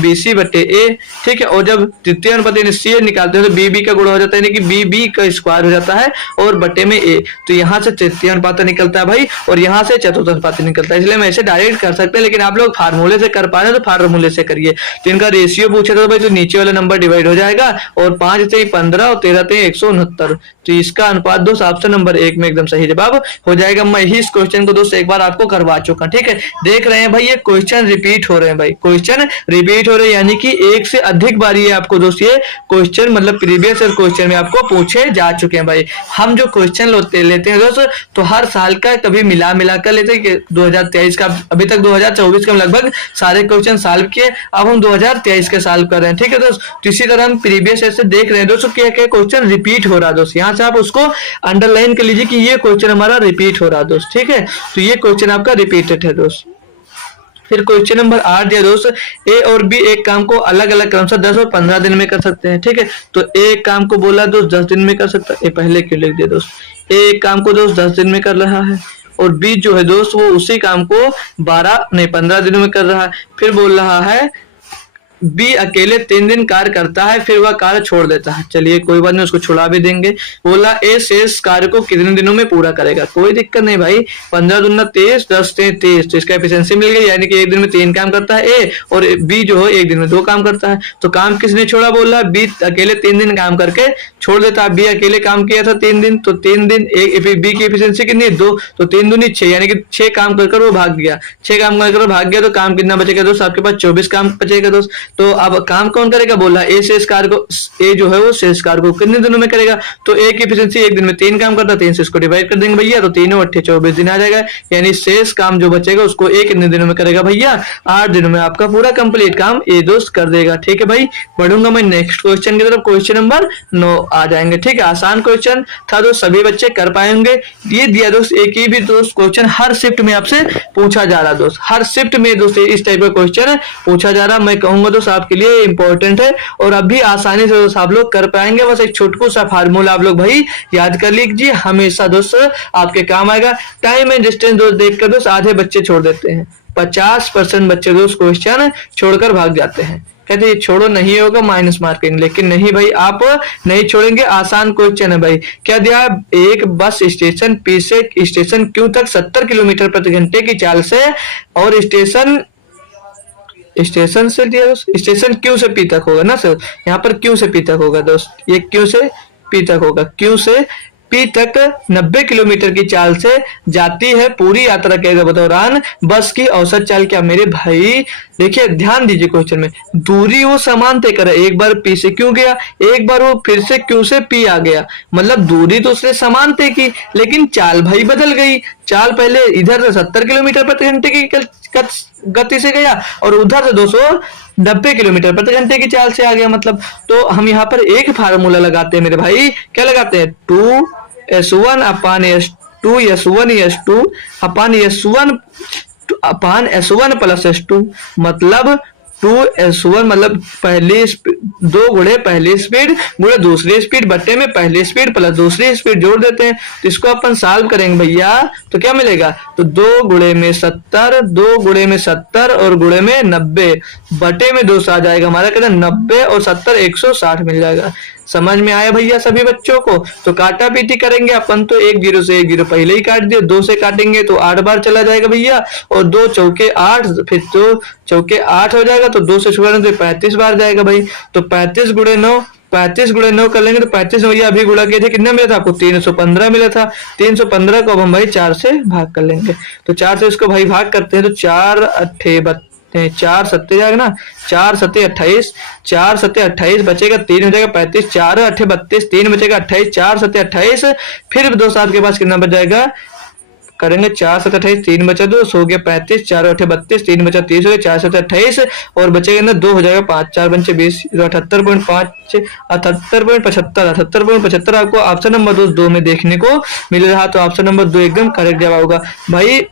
BC बटे A, ठीक है। और जब तृतीय अनुपात C निकालते हैं तो BB का गुणा हो जाता है, यानी कि BB का स्क्वायर हो जाता है और बटे में A। तो यहाँ से तृतीय अनुपात निकलता है भाई और यहाँ से चतुर्थ अनुपात निकलता है, इसलिए मैं इसे डायरेक्ट कर सकते हैं, लेकिन आप लोग फार्मूले से कर पा रहे हैं तो फार्मूले से करिए। तो इनका रेशियो पूछा था भाई, तो नीचे वाला नंबर डिवाइड हो जाएगा और 5 से 15 और 13 से 169, तो इसका अनुपात दोस्त ऑप्शन नंबर 1 में एकदम सही जवाब हो जाएगा। मैं ही इस क्वेश्चन को दोस्त एक बार आपको करवा चुका, ठीक है। देख रहे हैं भाई ये क्वेश्चन रिपीट हो रहे हैं भाई, क्वेश्चन रिपीट हो रहे हैं, यानी कि एक से अधिक बार ये आपको दोस्त ये क्वेश्चन मतलब प्रीवियस ईयर क्वेश्चन में आपको पूछे जा चुके हैं भाई। हम जो क्वेश्चन लेते हैं दोस्त तो हर साल का कभी मिला कर लेते हैं कि 2023 का, अभी तक 2024 के लगभग सारे क्वेश्चन सॉल्व किए, अब हम 2023 के सॉल्व कर रहे हैं, ठीक है दोस्त। तो इसी तरह हम प्रीवियस ईयर से देख रहे हैं दोस्तों क्या क्या क्वेश्चन रिपीट हो रहा है दोस्त, यहाँ से आप उसको अंडरलाइन कर लीजिए कि ये क्वेश्चन हमारा रिपीट हो रहा है दोस्त, ठीक है। तो ये क्वेश्चन आपका रिपीटेड है दोस्त। फिर क्वेश्चन नंबर 8 दिया दोस्त, A और B एक काम को अलग अलग क्रम से 10 और 15 दिन में कर सकते हैं, ठीक है। तो A एक काम को बोला दोस्त 10 दिन में कर सकता है, पहले क्यों लिख दिया दोस्त। A एक काम को दोस्त 10 दिन में कर रहा है और B जो है दोस्त वो उसी काम को 15 दिनों में कर रहा है। फिर बोल रहा है B अकेले 3 दिन कार्य करता है फिर वह कार्य छोड़ देता है, चलिए कोई बात नहीं, उसको छुड़ा भी देंगे। बोला A शेष कार्य को कितने दिनों में पूरा करेगा, कोई दिक्कत नहीं भाई, 15 दूना 23, 10 से 23, तो इसका एफिशिएंसी मिल गई, यानी कि एक दिन में 3 काम करता है A और B जो है एक दिन में 2 काम करता है। तो काम किसने छोड़ा, बोल रहा है B अकेले 3 दिन काम करके छोड़ देता है। B अकेले काम किया था 3 दिन, तो 3 दिन B की एफिशिएंसी कितनी, 2, तो 3 दूनी 6, यानी कि 6 काम कर वो भाग गया, 6 काम कर भाग गया, तो काम कितना बचेगा दोस्त, आपके पास 24 काम बचेगा दोस्त। तो अब काम कौन करेगा, बोला ए शेष कार्य को, ए जो है वो शेष कार्य को कितने दिनों में करेगा, तो ए की एफिशिएंसी एक दिन में 3 काम करता है, 3 से इसको डिवाइड कर देंगे भैया, तो 3 और 8 24 दिन आ जाएगा, यानी शेष काम जो बचेगा उसको ए कितने दिनों में करेगा भैया, 8 दिनों में आपका पूरा कंप्लीट काम ए दोस्त कर देगा, ठीक है भाई। बढ़ूंगा मैं नेक्स्ट क्वेश्चन की तरफ, क्वेश्चन नंबर 9 आ जाएंगे, ठीक है। आसान क्वेश्चन था दोस्त, सभी बच्चे कर पाएंगे। ये दिया दोस्त, एक ही भी दोस्त क्वेश्चन हर शिफ्ट में आपसे पूछा जा रहा दोस्त, हर शिफ्ट में दोस्त इस टाइप का क्वेश्चन पूछा जा रहा, मैं कहूंगा दोस्त आपके लिए इंपॉर्टेंट है और अभी आसानी से दोस्त आप लोग कर पाएंगे। बस एक छोटकू सा फार्मूला आप लोग भाई याद कर लीजिए, हमेशा दोस्त आपके काम आएगा। टाइम एंड डिस्टेंस दोस्त देखकर दोस्त आधे बच्चे छोड़ देते हैं, 50% बच्चे दोस्त क्वेश्चन छोड़कर भाग जाते हैं, कहते ये छोड़ो नहीं होगा माइनस मार्किंग, लेकिन नहीं भाई आप नहीं छोड़ेंगे, आसान क्वेश्चन है भाई। क्या दिया है, एक बस स्टेशन P से स्टेशन Q तक 70 किलोमीटर प्रति घंटे की चाल से और स्टेशन से दिया, स्टेशन Q से P तक होगा ना सर, यहाँ पर Q से P तक होगा दोस्त, ये Q से P तक होगा, Q से P तक 90 किलोमीटर की चाल से जाती है। पूरी यात्रा के दौरान बस की औसत चाल क्या, मेरे भाई देखिए ध्यान दीजिए क्वेश्चन में, दूरी वो समान तय करे, एक बार P से Q गया, एक बार वो फिर से Q से P आ गया, मतलब दूरी तो उसने समान तय की लेकिन चाल भाई बदल गई। चाल पहले इधर से 70 किलोमीटर प्रति घंटे की गति से गया और उधर से 290 किलोमीटर प्रति घंटे की चाल से आ गया, मतलब तो हम यहाँ पर एक फार्मूला लगाते हैं मेरे भाई, क्या लगाते हैं, 2s1 अपान s2 s1 अपान s1 प्लस s2, मतलब 2s1 मतलब पहली 2 गुणे पहली स्पीड गुणे दूसरी स्पीड बट्टे में पहली स्पीड प्लस दूसरी स्पीड जोड़ देते हैं, तो इसको अपन सॉल्व करेंगे भैया, तो क्या मिलेगा, तो 2 गुणे में 70, 2 गुणे में 70 और गुणे में 90 बटे में 2 आ जाएगा हमारा, कहते 90 और 70 160 मिल जाएगा। समझ में आया भैया सभी बच्चों को। तो काटा पीटी करेंगे अपन, तो 1 0 से 1 0 पहले ही काट दिया, 2 से काटेंगे तो 8 बार चला जाएगा भैया, और 2 चौके 8, फिर 2 चौके 8 हो जाएगा, तो 2 से छुड़ाने तो 35 बार जाएगा भाई, तो 35 गुणे 9 कर लेंगे, तो 35 भैया अभी गुणा किए थे कितना मिला था आपको, 315 मिला था, 315 को अब हम भाई 4 से भाग कर लेंगे, तो 4 से इसको भाई भाग करते हैं, तो 4 7 जाएगा ना, 4 7 28, 4 7 28 बचेगा 3 हो जाएगा 35, 4 8 32, 3 बचेगा 28, 4 7 28, फिर 2 7 के पास कितना बच जाएगा, करेंगे 4 7 28, 3 बचा 2 हो गया 35, 4 8 32, 3 बचा 30 हो गया, 4 7 28 और बचेगा ना 2 हो जाएगा 5 4 पंचे 20, 78.5 78.75 आपको ऑप्शन नंबर 2 में देखने को मिल रहा, तो ऑप्शन नंबर 2 एकदम करेक्ट जवाब होगा भाई।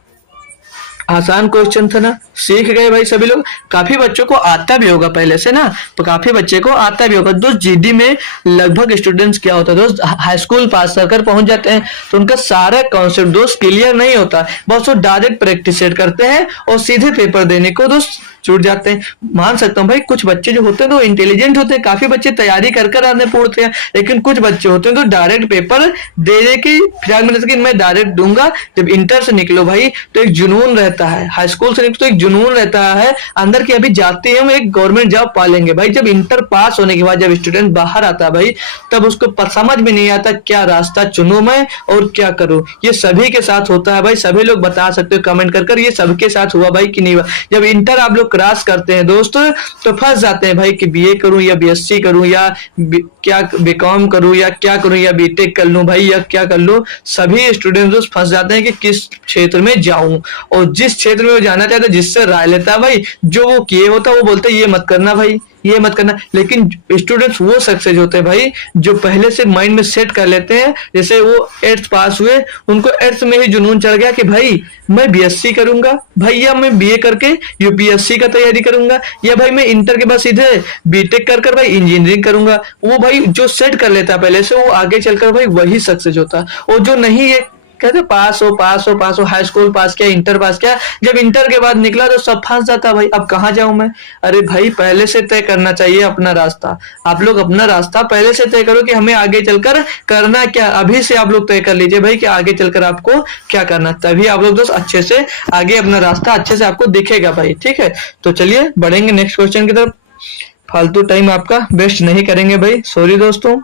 आसान क्वेश्चन था ना, सीख गए भाई सभी लोग, काफी बच्चों को आता भी होगा पहले से ना, तो काफी बच्चे को आता भी होगा दोस्त। जीडी में लगभग स्टूडेंट्स क्या होता है दोस्त, हाई स्कूल पास कर पहुंच जाते हैं, तो उनका सारा कॉन्सेप्ट दोस्त क्लियर नहीं होता, बहुत लोग डायरेक्ट प्रैक्टिस सेट करते हैं और सीधे पेपर देने को दोस्त छूट जाते हैं। मान सकता हूँ भाई कुछ बच्चे जो होते हैं तो इंटेलिजेंट होते हैं, काफी बच्चे तैयारी कर कर आने पड़ते हैं, लेकिन कुछ बच्चे होते हैं तो डायरेक्ट पेपर दे दे के फिर मैंने कि मैं डायरेक्ट दूंगा। जब इंटर से निकलो भाई तो एक जुनून रहता है, हाई स्कूल से निकलो तो एक जुनून रहता है अंदर की, अभी जाते हैं हम एक गवर्नमेंट जॉब पालेंगे भाई। जब इंटर पास होने के बाद जब स्टूडेंट बाहर आता है भाई, तब उसको समझ में नहीं आता क्या रास्ता चुनूं मैं और क्या करूं। ये सभी के साथ होता है भाई, सभी लोग बता सकते हो कमेंट कर कर ये सबके साथ हुआ भाई कि नहीं हुआ। जब इंटर आप लोग क्रॉस करते हैं दोस्तों तो फंस जाते हैं भाई कि बीए करूं या बीएससी करूं या क्या बीकॉम करूं या क्या करूं या बीटेक कर लूं भाई या क्या कर लूं। सभी स्टूडेंट्स फंस जाते हैं कि किस क्षेत्र में जाऊं, और जिस क्षेत्र में वो जाना चाहता है जिससे राय लेता है भाई, जो वो किए होता है वो बोलते हैं ये मत करना भाई, ये मत करना। लेकिन स्टूडेंट्स वो सक्सेस होते हैं भाई जो पहले से माइंड में सेट कर लेते हैं। जैसे वो 8th पास हुए, उनको 8th में ही जुनून चढ़ गया कि भाई मैं बीएससी करूंगा भाई, या मैं बीए करके यूपीएससी का तैयारी करूंगा, या भाई मैं इंटर के बाद सीधे बीटेक कर कर भाई इंजीनियरिंग करूंगा। वो भाई जो सेट कर लेता है पहले से वो आगे चलकर भाई वही सक्सेस होता है। और जो नहीं है कहते पास हो, हाई स्कूल पास किया, इंटर पास किया, जब इंटर के बाद निकला तो सब फंस जाता भाई, अब कहाँ जाऊं मैं। अरे भाई पहले से तय करना चाहिए अपना रास्ता। आप लोग अपना रास्ता पहले से तय करो कि हमें आगे चलकर करना क्या। अभी से आप लोग तय कर लीजिए भाई कि आगे चलकर आपको क्या करना, तभी आप लोग दोस्त अच्छे से आगे अपना रास्ता अच्छे से आपको दिखेगा भाई। ठीक है, तो चलिए बढ़ेंगे नेक्स्ट क्वेश्चन की तरफ। फालतू टाइम आपका वेस्ट नहीं करेंगे भाई, सॉरी दोस्तों।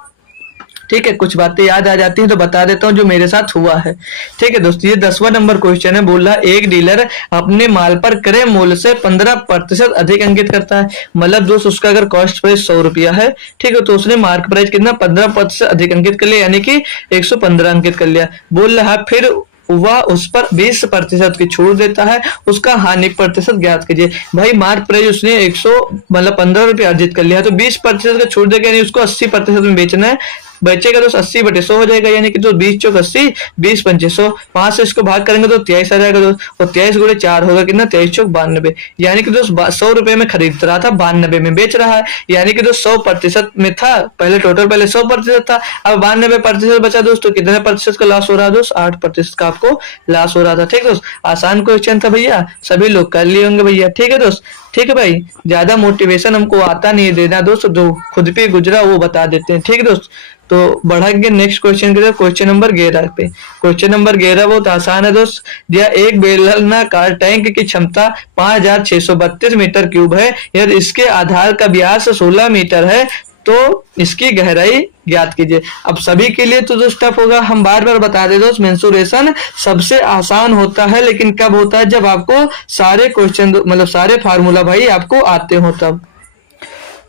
ठीक है, कुछ बातें याद आ जाती हैं तो बता देता हूँ जो मेरे साथ हुआ है। ठीक है दोस्तों, ये 10वां नंबर क्वेश्चन है। बोल रहा एक डीलर अपने माल पर क्रय मूल्य से 15% अधिक अंकित करता है। मतलब दोस्त उसका अगर कॉस्ट प्राइस 100 रुपया है, ठीक है, तो उसने मार्क प्राइस कितना 15% अधिक अंकित कर लिया, यानी कि 115 अंकित कर लिया। बोल रहा है फिर वह उस पर 20% की छूट देता है, उसका हानि प्रतिशत ज्ञात कीजिए। भाई मार्क प्राइस उसने 100 मतलब 15 रुपये अर्जित कर लिया, तो 20% का छूट देगा, यानी उसको 80% में बेचना है। बचेगा तो 80/100 हो जाएगा, यानी कि तो 20 चौक 80, 20 पंचे 100, 5 से इसको भाग करेंगे तो 23 आ जाएगा दोस्त, और 23 गुणे 4 होगा कितना 23 चौक 92, यानी कि दोस्त 100 रुपए में खरीद रहा था 92 में बेच रहा है, यानी कि दोस्त 100% में था पहले, टोटल पहले 100% था, अब 92% बचा दोस्त, तो कितने प्रतिशत का लॉस हो रहा है दोस्त 8% का आपको लॉस हो रहा था। ठीक है दोस्त, आसान क्वेश्चन था भैया, सभी लोग कर लिए होंगे भैया। ठीक है दोस्त, ठीक है भाई, ज्यादा मोटिवेशन हमको आता नहीं देना दोस्त, जो खुद पे गुजरा वो बता देते हैं। ठीक है दोस्त, तो बढ़ेंगे नेक्स्ट क्वेश्चन की तरफ, क्वेश्चन नंबर 11 पे। क्वेश्चन नंबर 11 बहुत आसान है दोस्त। दिया एक बेलनाकार टैंक की क्षमता 5632 मीटर क्यूब है, यदि इसके आधार का व्यास 16 मीटर है तो इसकी गहराई ज्ञात कीजिए। अब सभी के लिए तो दोस्त टफ होगा, हम बार बार बता दे दोस्त, मेंसुरेशन सबसे आसान होता है, लेकिन कब होता है जब आपको सारे क्वेश्चन मतलब सारे फार्मूला भाई आपको आते हो तब।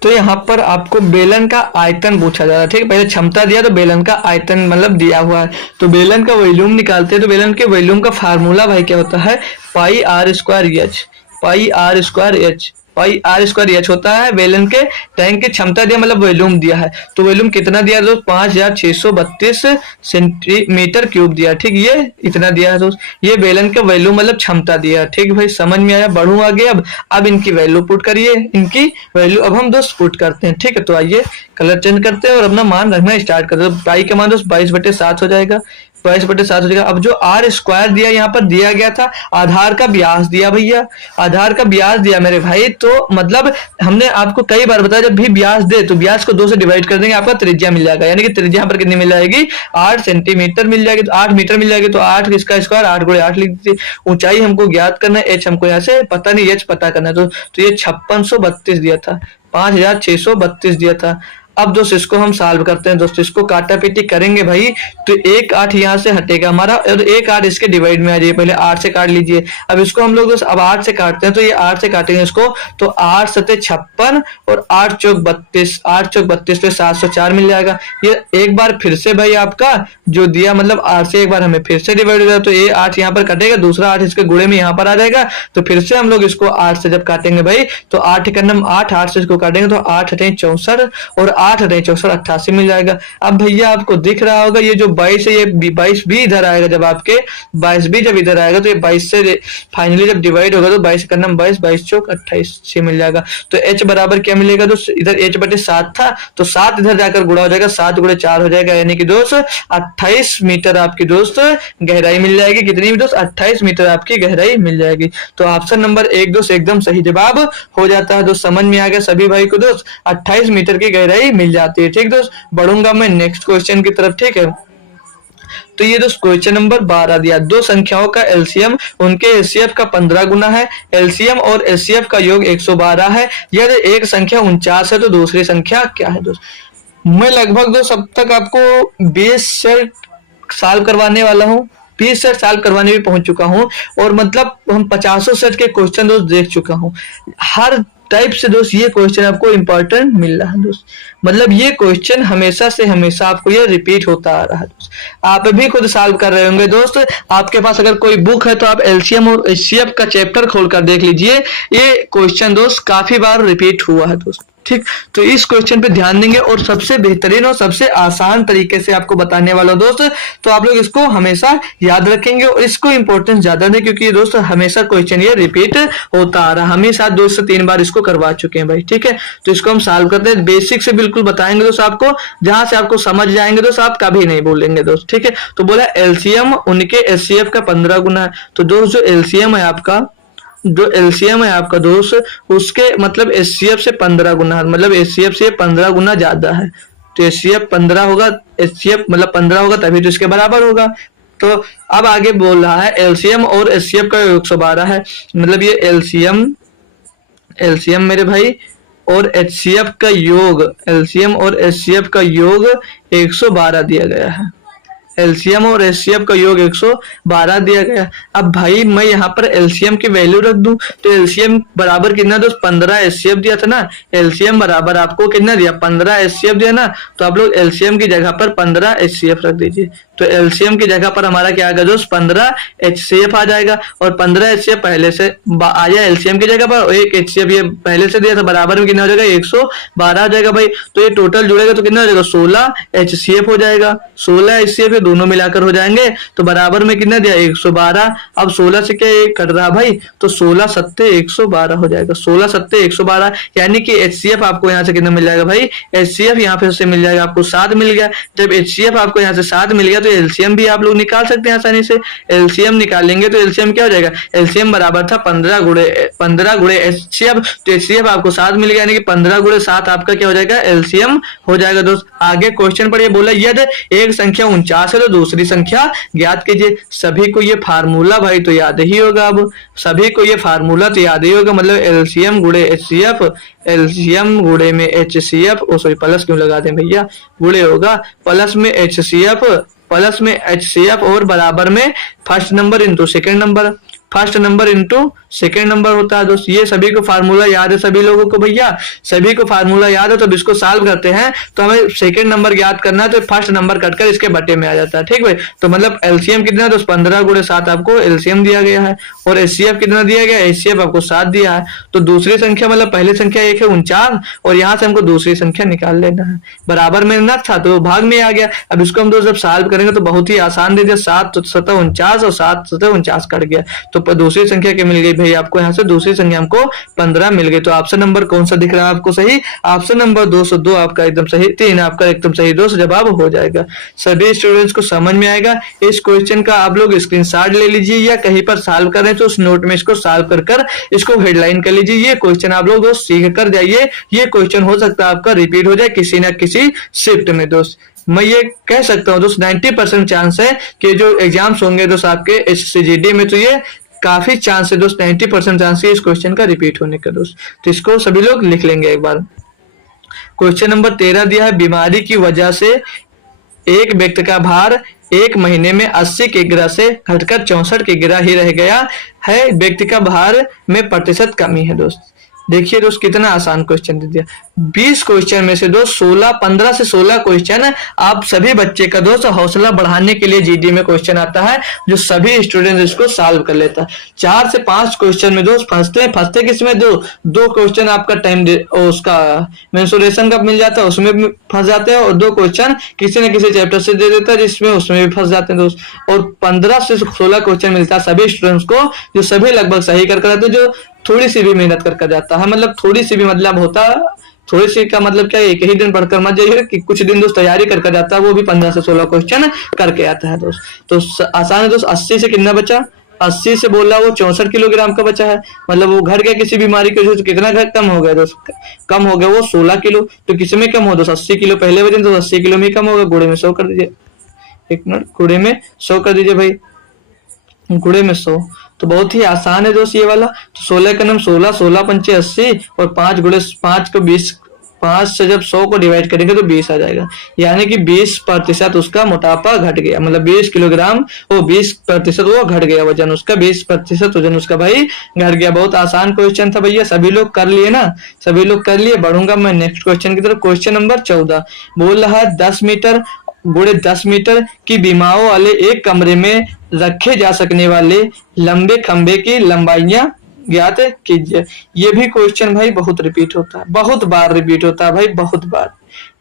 तो यहाँ पर आपको बेलन का आयतन पूछा जा रहा है। ठीक है, पहले क्षमता दिया तो बेलन का आयतन मतलब दिया हुआ है, तो बेलन का वॉल्यूम निकालते हैं। तो बेलन के वॉल्यूम का फार्मूला भाई क्या होता है, pi r square h, pi r square h होता है। बेलन के टैंक की क्षमता दिया मतलब वॉल्यूम दिया है, तो वॉल्यूम कितना दिया दोस्त 5632 सेंटीमीटर क्यूब दिया। ठीक, ये इतना दिया है दोस्त, ये बेलन का वॉल्यूम मतलब क्षमता दिया। ठीक भाई, समझ में आया, बढ़ू आगे। अब इनकी वैल्यू पुट करिए, इनकी वैल्यू अब हम दोस्त पुट करते हैं। ठीक है, तो आइए कलर चेंज करते हैं और अपना मान रखना स्टार्ट करते हैं। पाई का मान दोस्त 22/7 हो जाएगा, 22/7 हो जाएगा। अब जो आर स्क्वायर दिया यहाँ पर दिया गया था, आधार का व्यास दिया भैया, आधार का व्यास दिया मेरे भाई, तो मतलब हमने आपको कई बार बताया जब भी व्यास दे तो व्यास को 2 से डिवाइड कर देंगे, आपका त्रिज्या मिल जाएगा, यानी कि त्रिज्या यहाँ पर कितनी मिल जाएगी 8 सेंटीमीटर मिल जाएगी, तो 8 मीटर मिल जाएगी, तो 8 इसका स्क्वायर 8 गुणे 8 लिख दीजिए। ऊंचाई हमको ज्ञात करना है, एच हमको यहाँ से पता नहीं, एच पता करना है, तो ये 5632 दिया था, 5632 दिया था। अब दोस्त इसको हम सॉल्व करते हैं दोस्त, इसको काटा पीटी करेंगे भाई, तो 1 8 यहाँ से हटेगा हमारा, और 1 8 इसके डिवाइड में आ जाइए, पहले 8 से काट लीजिए। अब इसको हम लोग दोस्त अब 8 से काटते हैं, तो ये 8 से काटेंगे इसको, तो 8 सते 56 और 8 चौक 32, 8 चौक 32 पे 704 मिल जाएगा। ये एक बार फिर से भाई आपका जो दिया मतलब 8 से एक बार हमें फिर से डिवाइड हो जाएगा, तो ये 8 यहाँ पर कटेगा, दूसरा 8 इसके गुणे में यहाँ पर आ जाएगा, तो फिर से हम लोग इसको 8 से जब काटेंगे भाई, तो 8 का नंबर 8 से इसको काटेंगे तो 8 8 64 और 8 नहीं 64 88 मिल जाएगा। अब भैया आपको दिख रहा होगा ये जो 22 है, ये 22 भी इधर आएगा, जब आपके 22 भी जब इधर आएगा तो ये 22 से फाइनली जब डिवाइड होगा तो 22 करना 22, 22 चौक 28 6 मिल जाएगा। तो h बराबर क्या मिलेगा दोस्त, इधर h बटे 7 था तो 7 इधर जाकर गुणा हो जाएगा, 7 गुणे 4 हो जाएगा, यानी कि दोस्त 28 मीटर आपकी दोस्त गहराई मिल जाएगी। कितनी दोस्त, 28 मीटर आपकी गहराई मिल जाएगी। तो ऑप्शन नंबर 1 दोस्त एकदम सही जवाब हो जाता है दोस्त। समझ में आ गया सभी भाई को दोस्त, 28 मीटर की गहराई मिल जाती है। ठीक दोस्त, बढ़ूंगा मैं नेक्स्ट क्वेश्चन की तरफ। ठीक है, तो ये दोस्त क्वेश्चन नंबर 12 दिया, दो संख्याओं का एलसीएम उनके एचसीएफ का 15 गुना है, एलसीएम और एचसीएफ का योग 112 है, यदि एक संख्या 49 है तो दूसरी संख्या क्या है दोस्त। मैं लगभग दोस्त अब तक आपको 20 सेट सॉल्व करवाने वाला हूँ, 20 सेट सॉल्व करवाने भी पहुंच चुका हूँ, और मतलब हम 50 सेट के क्वेश्चन दोस्त देख चुका हूँ। हर टाइप से दोस्त ये क्वेश्चन आपको इंपॉर्टेंट मिल रहा है दोस्त, मतलब ये क्वेश्चन हमेशा से हमेशा आपको ये रिपीट होता आ रहा है दोस्त। आप भी खुद सॉल्व कर रहे होंगे दोस्त, आपके पास अगर कोई बुक है तो आप एलसीएम और एचसीएफ का चैप्टर खोलकर देख लीजिए, ये क्वेश्चन दोस्त काफी बार रिपीट हुआ है दोस्त। ठीक, तो इस क्वेश्चन पे ध्यान देंगे और सबसे बेहतरीन और सबसे आसान तरीके से आपको बताने वाला दोस्त, तो आप लोग इसको हमेशा याद रखेंगे और इसको इंपॉर्टेंस ज्यादा दें, क्योंकि ये दोस्त हमेशा क्वेश्चन ये रिपीट होता आ रहा है, हमेशा 2 से 3 बार इसको करवा चुके हैं भाई। ठीक है, तो इसको हम सॉल्व करते हैं, बेसिक से बिल्कुल बताएंगे दोस्त आपको, जहां से आपको समझ जाएंगे दोस्त आप कभी नहीं बोलेंगे दोस्त। ठीक है, तो बोला एलसीएम उनके एचसीएफ का 15 गुना है, तो दोस्त जो एलसीएम है आपका, जो एलसीएम है आपका दोस्त, उसके मतलब एचसीएफ से 15 गुना, मतलब एचसीएफ से 15 गुना ज्यादा है, तो एचसीएफ 15 होगा, एचसीएफ मतलब 15 होगा तभी तो इसके बराबर होगा। तो अब आगे बोल रहा है एलसीएम और एचसीएफ का 112 है, मतलब ये एलसीएम मेरे भाई और एचसीएफ का योग, एलसीएम और एचसीएफ का योग 112 दिया गया है, एलसीएम और एचसीएफ का योग 112 दिया गया। अब भाई मैं यहाँ पर एलसीएम की वैल्यू रख दूं तो एलसीएम बराबर कितना दोस्त 15 एचसीएफ दिया था ना, एलसीएम बराबर आपको कितना दिया 15 एचसीएफ दिया ना, तो आप लोग एलसीएम की जगह पर 15 एचसीएफ रख दीजिए, तो एलसीएम की जगह पर हमारा क्या आ गया दोस्त 15 एचसीएफ आ जाएगा, और 15 एचसीएफ पहले से आया एलसीएम की जगह पर, और एक एचसीएफ ये पहले से दिया था, बराबर में कितना हो जाएगा 112 आ जाएगा भाई। तो ये टोटल जुड़ेगा तो कितना हो जाएगा 16 एचसीएफ हो जाएगा, 16 एचसीएफ दोनों मिलाकर हो जाएंगे, तो बराबर में कितना दिया 112। अब 16 से क्या एक कट रहा भाई, तो 16 सत्ते 112 हो जाएगा, 16 सत्ते 112, यानी कि एचसीएफ आपको यहाँ से कितना मिल जाएगा भाई, एचसीएफ यहाँ पे से मिल जाएगा आपको 7 मिल गया। जब एचसीएफ आपको यहाँ से 7 मिल गया तो एलसीएम भी आप लोग निकाल सकते हैं आसानी से, एलसीएम निकालेंगे तो एलसीएम क्या हो जाएगा, एलसीएम बराबर था 15 गुणे एचसीएफ, तो एचसीएफ आपको 7 मिल गया, यानी कि 15 गुणे 7 आपका क्या हो जाएगा एलसीएम हो जाएगा दोस्त। आगे क्वेश्चन पर ये बोला यदि एक संख्या 49 है तो दूसरी संख्या ज्ञात कीजिए। सभी को ये फार्मूला भाई तो याद ही होगा, अब सभी को ये फार्मूला तो याद ही होगा, मतलब एलसीएम गुणे एचसीएफ, एलसीएम गुणे में एचसीएफ, ओ सॉरी प्लस क्यों लगा दें भैया, गुणे होगा प्लस में एचसीएफ, प्लस में एचसीएफ और बराबर में first number into second number, first number into second number होता है दोस्त। ये सभी को फार्मूला याद है सभी लोगों को भैया, सभी को फार्मूला याद है, तो इसको सॉल्व करते हैं तो हमें सेकेंड नंबर याद करना है, तो फर्स्ट नंबर कटकर इसके बटे में आ जाता है। ठीक भाई, तो मतलब एलसीएम कितना है दोस्त 15 गुणे 7 आपको एलसीएम दिया गया है, और एचसीएफ कितना दिया गया, एचसीएफ आपको 7 दिया है। तो दूसरी संख्या मतलब पहली संख्या एक है 49, और यहाँ से हमको दूसरी संख्या निकाल लेना है, बराबर में ना था तो भाग में आ गया। अब इसको हम दोस्त जब सॉल्व करेंगे तो बहुत ही आसान दे दिया, 7 7 49 और 7 7 49 कट गया, तो दूसरी संख्या क्या मिल गई भाई आपको, यहाँ से दूसरी संख्या हमको 15 मिल गई। तो ऑप्शन नंबर कौन सा दिख रहा है आपको सही, ऑप्शन नंबर 202 आपका एकदम सही, 3 आपका एकदम सही दोस्त जवाब हो जाएगा। सभी स्टूडेंट्स को समझ में आएगा। इस क्वेश्चन का आप लोग स्क्रीनशॉट ले लीजिए, या कहीं पर सॉल्व करें तो उस नोट में इसको सॉल्व कर इसको हेडलाइन कर लीजिए। ये क्वेश्चन आप लोग दोस्त सीख कर जाइए, ये क्वेश्चन हो सकता है आपका रिपीट हो जाए किसी ना किसी शिफ्ट में दोस्त। मैं ये कह सकता हूँ दोस्त 90% चांस है कि जो एग्जाम्स होंगे दोस्त आपके एचसीजीडी में, तो ये काफी चांस है दोस्त, 90% चांस है इस क्वेश्चन का रिपीट होने का दोस्त। तो इसको सभी लोग लिख लेंगे एक बार। क्वेश्चन नंबर 13 दिया है, बीमारी की वजह से एक व्यक्ति का भार एक महीने में 80 किग्रा से घटकर 64 किग्रा ही रह गया है, व्यक्ति का भार में प्रतिशत कमी है दोस्त। देखिए दोस्त कितना आसान क्वेश्चन दे दिया। 20 क्वेश्चन में से दोस्त 15 से 16 क्वेश्चन आप सभी बच्चे का दोस्त हौसला बढ़ाने के लिए जीडी में क्वेश्चन आता है, जो सभी स्टूडेंट इसको सॉल्व कर लेता है। 4 से 5 क्वेश्चन में दोस्त फंसते किसमें, दो क्वेश्चन आपका टाइम उसका मेंसुरेशन का मिल जाता है, उसमें भी फंस जाते हैं, और 2 क्वेश्चन किसी न किसी चैप्टर से दे देता है जिसमें उसमें भी फंस जाते हैं दोस्त। और 15 से 16 क्वेश्चन मिलता है सभी स्टूडेंट्स को, जो सभी लगभग सही कर आते हैं, जो थोड़ी सी भी मेहनत करके जाता है। मतलब थोड़ी सी भी मतलब होता है, थोड़ी सी का मतलब क्या, एक ही दिन पढ़कर मत जाइए कि कुछ दिन दोस्त तैयारी करके जाता है, वो भी 15 से 16 क्वेश्चन करके आता है दोस्त। तो आसान है दोस्त। 80 से कितना बचा, 80 से बोला वो 64 किलोग्राम का बचा है, मतलब वो घट गया किसी बीमारी की वजह से। कितना घट कम हो गया दोस्त, कम हो गया वो 16 किलो। तो किसमें कम हो दोस्त, 80 किलो पहले वजन, तो 80 किलो में कम होगा। गुणे में 100 कर दीजिए, एक मिनट, गुणे में 100 कर दीजिए भाई, गुणे में 100। तो बहुत ही आसान है दोस्त ये वाला। तो 16 का नाम 16, 16 पंचे 80, और 5 गुणे 5 को 20, 5 से जब 100 को डिवाइड करेंगे तो 20 आ जाएगा। यानी कि 20% उसका मोटापा घट गया, मतलब 20 किलोग्राम, वो 20% वो घट गया वजन उसका, 20% वजन उसका भाई घट गया। बहुत आसान क्वेश्चन था भैया, सभी लोग कर लिए ना, सभी लोग कर लिए। बढ़ूंगा मैं नेक्स्ट क्वेश्चन की तरफ। क्वेश्चन नंबर 14 बोल रहा है 10 मीटर गुणे 10 मीटर की बीमाओं वाले एक कमरे में रखे जा सकने वाले लंबे खंबे की लंबाइयां ज्ञात कीजिए। ये भी क्वेश्चन भाई बहुत रिपीट होता है, बहुत बार रिपीट होता है भाई, बहुत बार।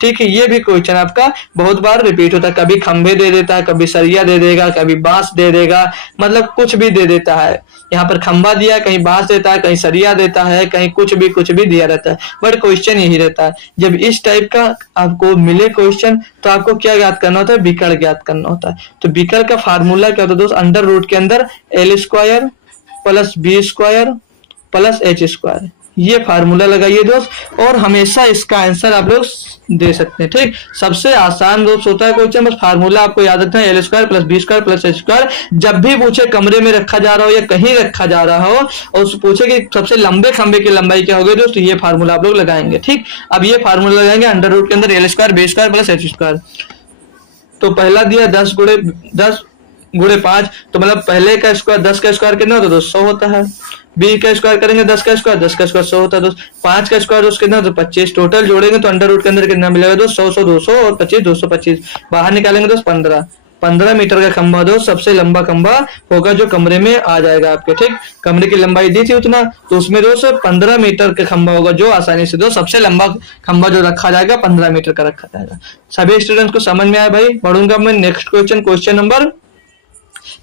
ठीक है, ये भी क्वेश्चन आपका बहुत बार रिपीट होता है। कभी खंबे दे देता है, कभी सरिया दे देगा, कभी बांस दे देगा, मतलब कुछ भी दे देता है। यहाँ पर खंबा दिया है, कहीं बांस देता है, कहीं सरिया देता है, कहीं कुछ भी दिया रहता है, बट क्वेश्चन यही रहता है। जब इस टाइप का आपको मिले क्वेश्चन, तो आपको क्या ज्ञात करना होता है, विकर्ण ज्ञात करना होता है। तो विकर्ण का फार्मूला क्या होता है दोस्त, अंडर रूट के अंदर l² plus b² plus h², ये फार्मूला लगाइए दोस्त, और हमेशा इसका आंसर आप लोग दे सकते हैं। ठीक, सबसे आसान दोस्त होता है क्वेश्चन, बस फार्मूला आपको याद रखना है, l² plus b² plus h²। जब भी पूछे कमरे में रखा जा रहा हो या कहीं रखा जा रहा हो, और पूछे कि सबसे लंबे खंबे की लंबाई क्या होगी दोस्त, ये फार्मूला आप लोग लगाएंगे। ठीक, अब ये फार्मूला लगाएंगे अंडर रूट के अंदर l² b² प्लस h²। तो पहला दिया 10 गुणे 5, तो मतलब पहले का स्क्वायर 10 का स्क्वायर कितना होता है दोस्त, 100 होता है। बी का स्क्वायर करेंगे 10 का स्क्वायर 100 होता है दोस्त। 5 का स्क्वायर दोस्त कितना, तो 25। टोटल जोड़ेंगे तो अंडर रूट के अंदर कितना मिलेगा दोस्त, 100 200 और 25 225। बाहर निकालेंगे दोस्त 15 मीटर का खंबा दोस्त सबसे लंबा खंबा होगा जो कमरे में आ जाएगा आपके। ठीक, कमरे की लंबाई दी थी उतना, तो उसमें दोस्त 15 मीटर का खंबा होगा जो आसानी से दोस्त सबसे लंबा खंबा जो रखा जाएगा 15 मीटर का रखा जाएगा। सभी स्टूडेंट्स को समझ में आया भाई। बढ़ूंगा मैं नेक्स्ट क्वेश्चन, क्वेश्चन नंबर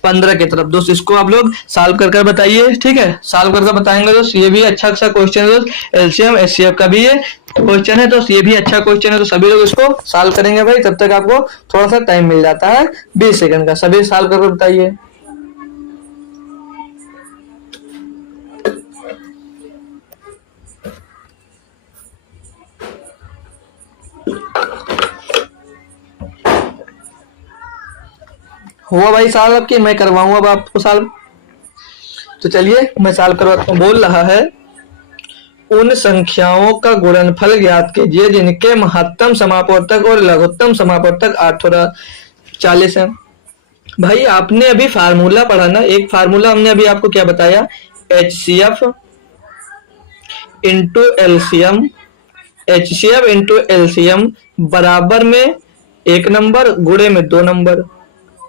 15 की तरफ दोस्त। इसको आप लोग सॉल्व कर बताइए। ठीक है, सॉल्व करके बताएंगे दोस्त। ये भी अच्छा क्वेश्चन है दोस्त, एलसीएम एचसीएफ का भी ये क्वेश्चन है दोस्त, ये भी अच्छा क्वेश्चन है, तो सभी लोग इसको सॉल्व करेंगे भाई। तब तक आपको थोड़ा सा टाइम मिल जाता है 20 सेकंड का। सभी सॉल्व करके बताइए। हुआ भाई सॉल्व आपकी, मैं करवाऊंगा अब आपको सॉल्व। तो चलिए मैं सॉल्व करवाता हूँ। बोल रहा है उन संख्याओं का गुणनफल ज्ञात कीजिए जिनके महत्तम समापवर्तक और लघुत्तम समापवर्तक 8 और 40 है। भाई आपने अभी फार्मूला पढ़ा ना, एक फार्मूला हमने अभी आपको क्या बताया, HCF into LCM, HCF into LCM बराबर में 1 नंबर गुणे में 2 नंबर,